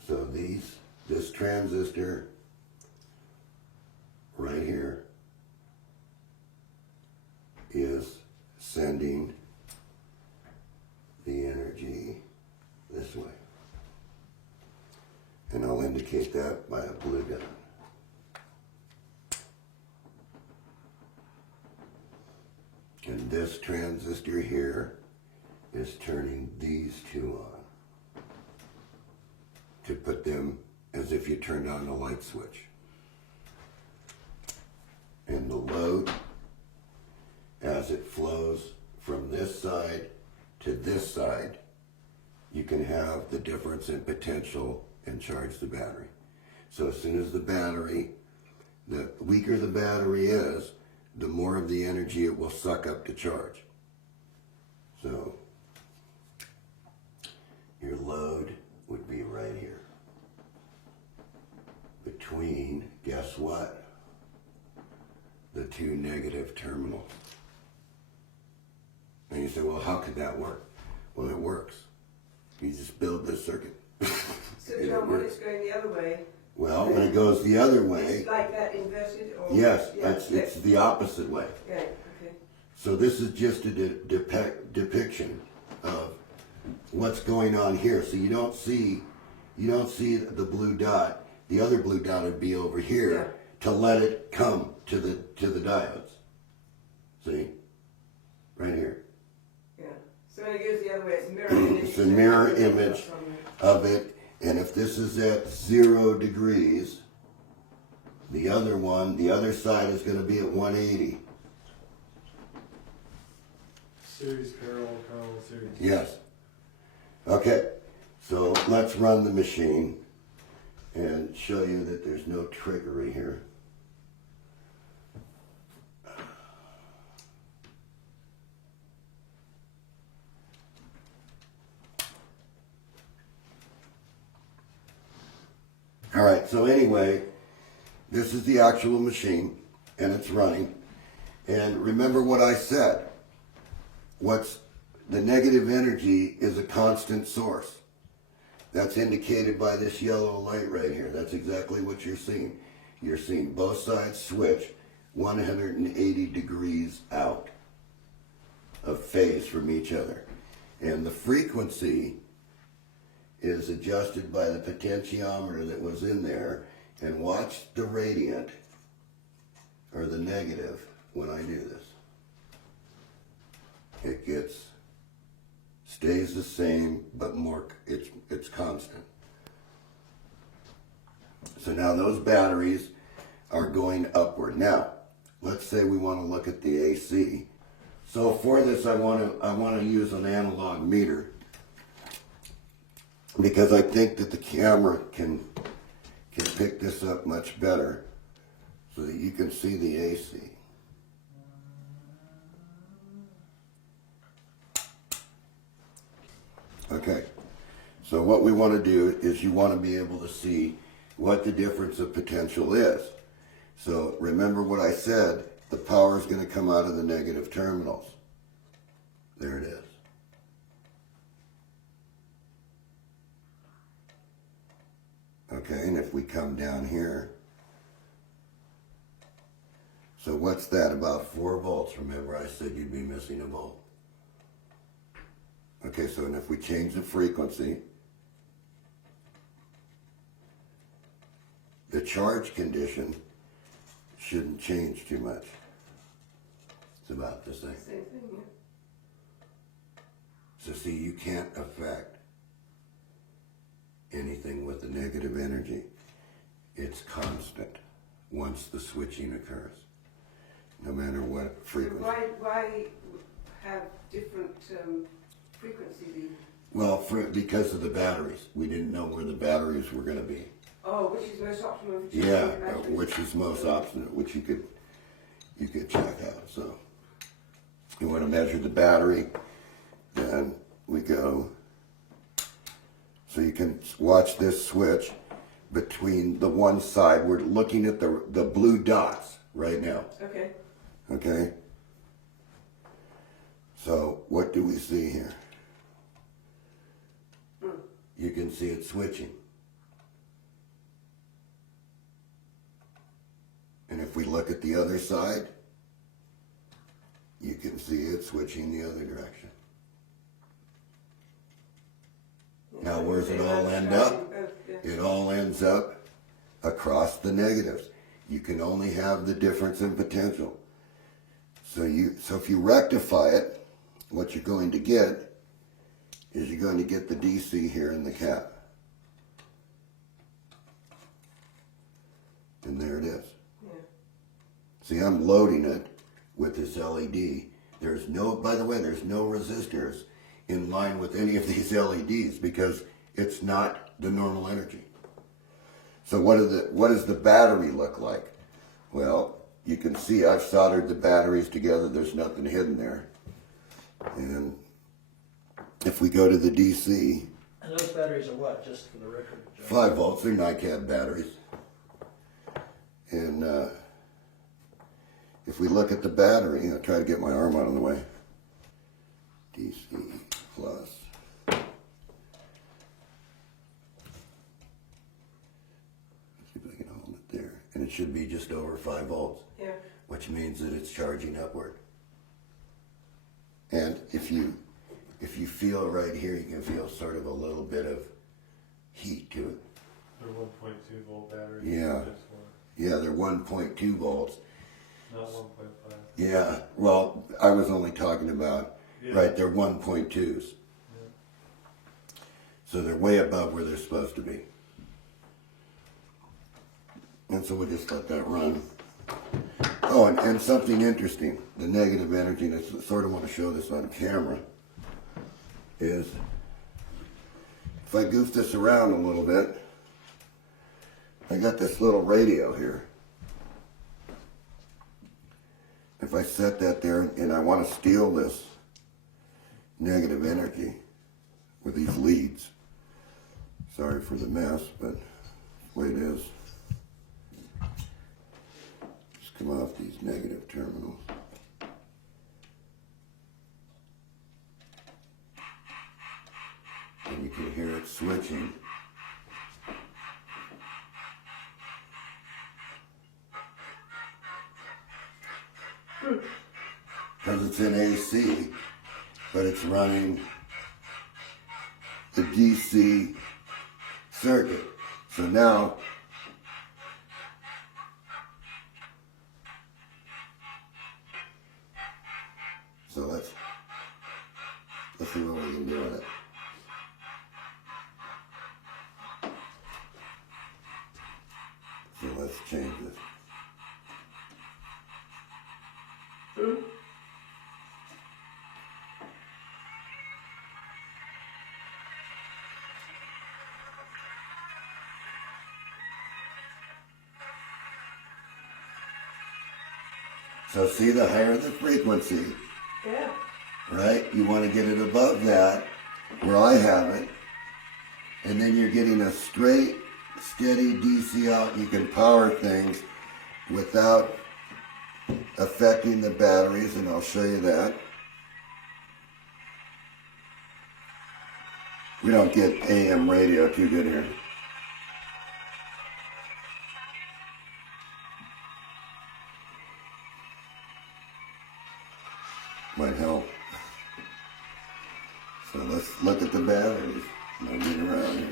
So this transistor right here is sending the energy this way. And I'll indicate that by a blue dot. And this transistor here is turning these two on to put them as if you turned on a light switch. And the load, as it flows from this side to this side, you can have the difference in potential and charge the battery. So as soon as the weaker the battery is, the more of the energy it will suck up to charge. So your load would be right here. Between, guess what? The two negative terminals. And you say, well, how could that work? Well, it works. You just build this circuit. So John, when it's going the other way, Well, when it goes the other way, it's like that inverted, or yes, yeah, it's the opposite way. yeah, okay. So this is just a depiction of what's going on here. So you don't see the blue dot. The other blue dot would be over here to let it come to the diodes. See, right here. Yeah. So when it goes the other way, it's a mirror image. It's a mirror image of it, And if this is at 0 degrees, the other side is going to be at 180. Series, parallel, series. Yes. Okay, so let's run the machine and show you that there's no trickery here. All right, so anyway, this is the actual machine and it's running. And remember what I said. What's the negative energy is a constant source. That's indicated by this yellow light right here. That's exactly what you're seeing. You're seeing both sides switch 180 degrees out of phase from each other. And the frequency is adjusted by the potentiometer that was in there. And watch the radiant, or the negative, when I do this. It stays the same, but more, it's constant. So now those batteries are going upward. Now, let's say we want to look at the AC. So for this, I want to use an analog meter because I think that the camera can pick this up much better so that you can see the AC. Okay, so what we want to do is you want to be able to see what the difference of potential is. So remember what I said, the power is going to come out of the negative terminals. There it is. Okay, and if we come down here, so what's that, about 4 volts? Remember I said you'd be missing a volt. Okay, so and if we change the frequency, the charge condition shouldn't change too much. It's about the same. Same thing, yeah. So see, you can't affect anything with the negative energy. It's constant once the switching occurs, no matter what frequency. Why have different frequencies? Well, because of the batteries. We didn't know where the batteries were going to be. Oh, which is most optimum for choosing Yeah, the batteries? which is most obstinate, which you could check out. So you want to measure the battery, then we go. So you can watch this switch between the one side. We're looking at the blue dots right now. Okay. Okay. So what do we see here? You can see it switching. And if we look at the other side, you can see it switching the other direction. Now where does it all end up? It all ends up across the negatives. You can only have the difference in potential. So if you rectify it, what you're going to get is you're going to get the DC here in the cap. And there it is. Yeah. See, I'm loading it with this LED. By the way, there's no resistors in line with any of these LEDs because it's not the normal energy. So what does the battery look like? Well, you can see I've soldered the batteries together. There's nothing hidden there. And if we go to the DC, And those batteries are what, just for the record? John? 5 volts, they're NiCad batteries. And if we look at the battery, I'll try to get my arm out of the way. DC plus. Let's see if I can hold it there. And it should be just over 5 volts. Yeah. Which means that it's charging upward. And if you feel right here, you can feel sort of a little bit of heat to it. They're 1.2 volt batteries. Yeah. Yeah, they're 1.2 volts. Not 1.5. Yeah, well, I was only talking about, Yeah. right, they're 1.2s. Yeah. So they're way above where they're supposed to be. And so we'll just let that run. Oh, and something interesting, the negative energy, and I sort of want to show this on camera, is if I goof this around a little bit, I got this little radio here. If I set that there and I want to steal this negative energy with these leads, sorry for the mess, but that's the way it is. Just come off these negative terminals. And you can hear it switching. Because it's in AC, but it's running the DC circuit. So now, let's see what we can do with it. So let's change this. So see, the higher the frequency, Yeah. right? You want to get it above that, where I have it, and then you're getting a straight, steady DC out. You can power things without affecting the batteries, and I'll show you that. We don't get AM radio too good here. Might help. So let's look at the batteries. I'll get around here.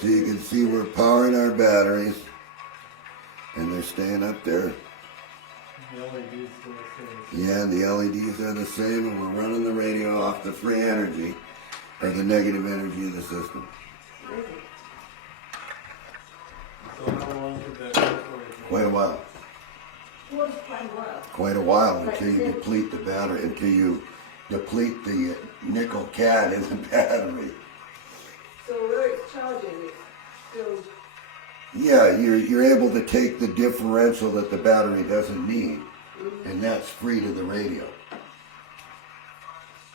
So you can see we're powering our batteries, and they're staying up there. The LEDs still the same. Yeah, the LEDs are the same, and we're running the radio off the free energy, or the negative energy of the system. So how long could that go for? Quite a while. What is quite a while? Quite a while until you deplete the battery, until you deplete the nickel cad in the battery. So where it's charging, it's still... Yeah, you're able to take the differential that the battery doesn't need, and that's free to the radio.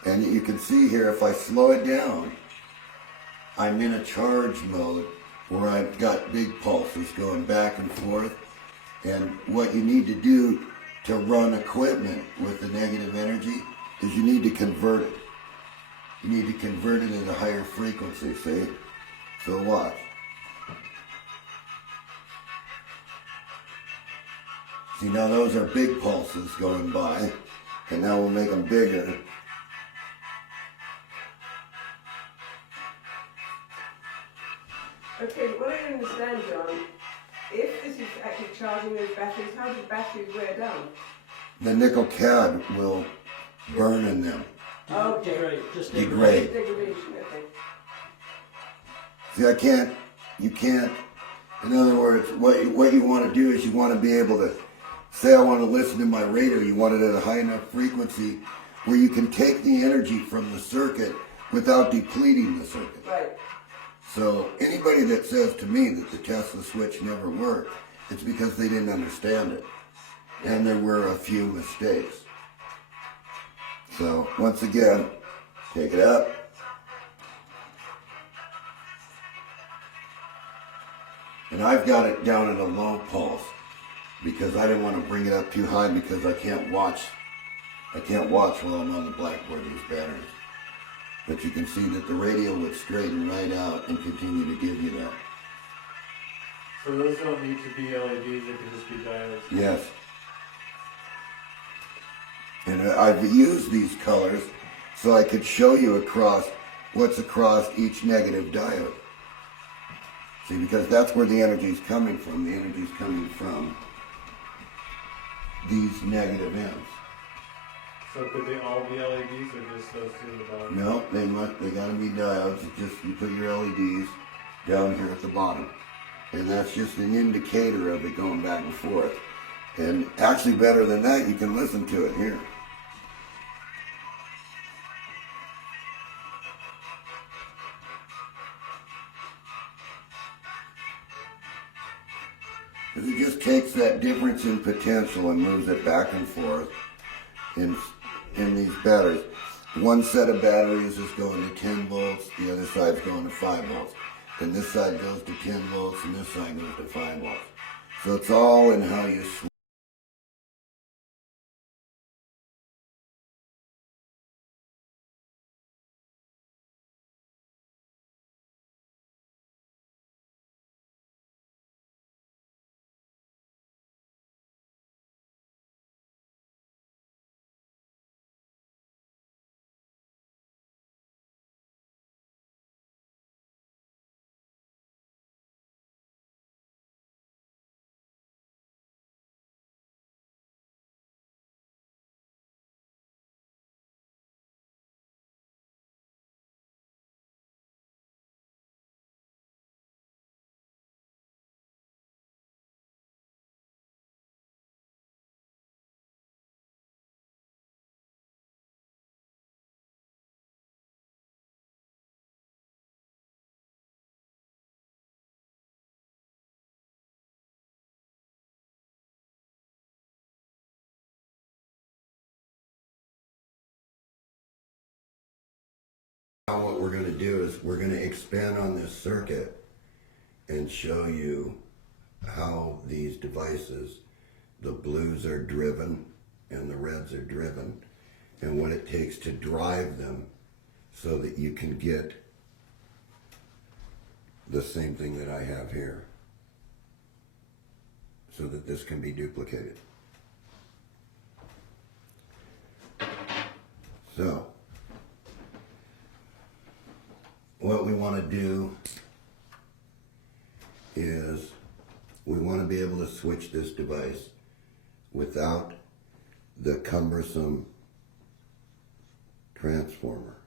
And you can see here, if I slow it down, I'm in a charge mode where I've got big pulses going back and forth. And what you need to do to run equipment with the negative energy is you need to convert it. You need to convert it at a higher frequency, see? So watch. See, now those are big pulses going by, and now we'll make them bigger. Okay, what I don't understand, John, if this is actually charging those batteries, how do batteries wear down? The nickel cad will burn in them. Okay. Degrade, just Degrade. Degradation, okay. See, you can't, in other words, what you want to do is you want to be able to, say I want to listen to my radio, you want it at a high enough frequency where you can take the energy from the circuit without depleting the circuit. Right. So anybody that says to me that the Tesla switch never worked, it's because they didn't understand it. And there were a few mistakes. So once again, take it up. And I've got it down at a low pulse because I didn't want to bring it up too high because I can't watch while I'm on the blackboard these batteries. But you can see that the radio would straighten right out and continue to give you that. So those don't need to be LEDs, they can just be diodes. Yes. And I've used these colors so I could show you what's across each negative diode. See, because that's where the energy's coming from. The energy's coming from these negative ends. So could they all be LEDs or just those two at the bottom? No, they gotta be diodes. It's just you put your LEDs down here at the bottom. And that's just an indicator of it going back and forth. And actually better than that, you can listen to it here. Because it just takes that difference in potential and moves it back and forth in these batteries. One set of batteries is going to 10 volts, the other side's going to 5 volts. Then this side goes to 10 volts and this side goes to 5 volts. So it's all in how you switch. Now what we're going to do is we're going to expand on this circuit and show you how these devices, the blues are driven and the reds are driven, and what it takes to drive them so that you can get the same thing that I have here, so that this can be duplicated. So what we want to do is we want to be able to switch this device without the cumbersome transformer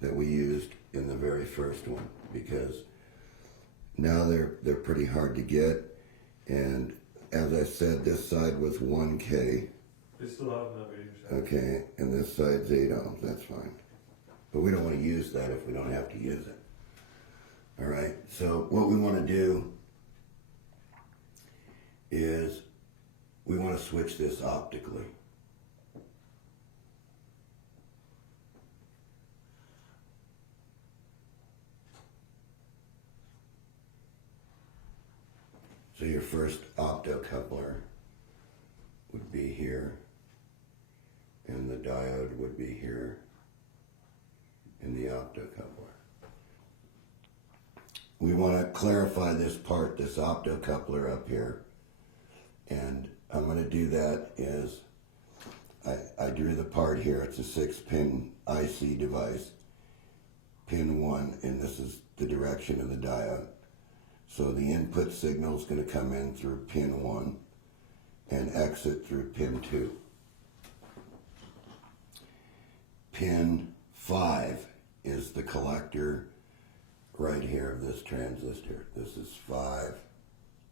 that we used in the very first one, because now they're pretty hard to get. And as I said, this side was 1K. They still have enough 80%. Okay, and this side's 8 ohms, that's fine. But we don't want to use that if we don't have to use it. All right, so what we want to do is we want to switch this optically. So your first optocoupler would be here, and the diode would be here in the optocoupler. We want to clarify this part, this optocoupler up here, and I'm going to do that is I drew the part here. It's a 6-pin IC device, pin 1, and this is the direction of the diode. So the input signal is going to come in through pin 1 and exit through pin 2. Pin 5 is the collector right here of this transistor. This is 5,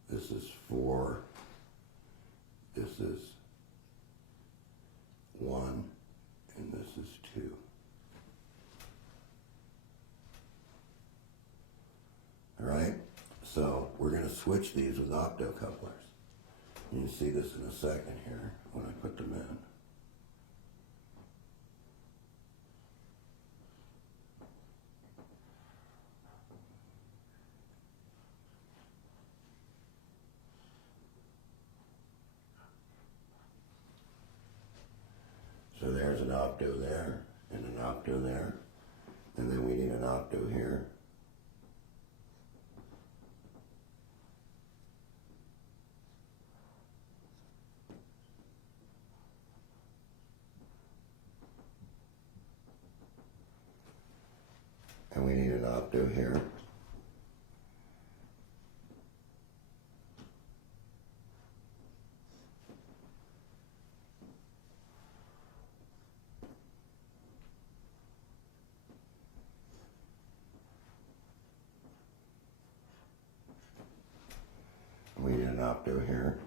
this is 4, this is 1, and this is 2. All right, so we're going to switch these with optocouplers. You can see this in a second here when I put them in. So there's an opto there, and an opto there, and then we need an opto here. opto here. We need an opto here.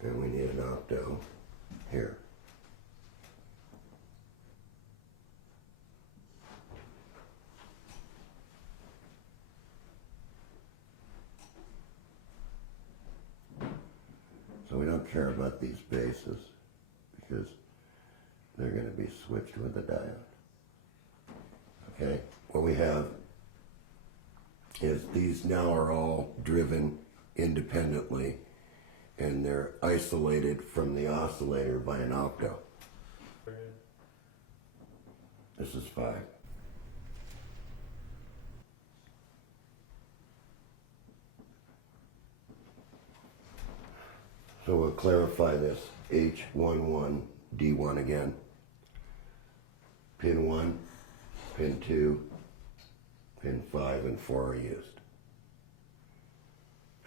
And we need an opto here. So we don't care about these bases because they're going to be switched with the diode. Okay, what we have is these now are all driven independently and they're isolated from the oscillator by an opto. This is 5. So we'll clarify this H11 D1 again. Pin 1, pin 2, pin 5 and 4 are used.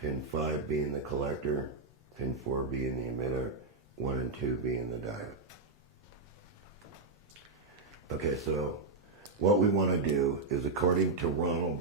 Pin 5 being the collector, pin 4 being the emitter, 1 and 2 being the diode. Okay, so what we want to do is, according to Ronald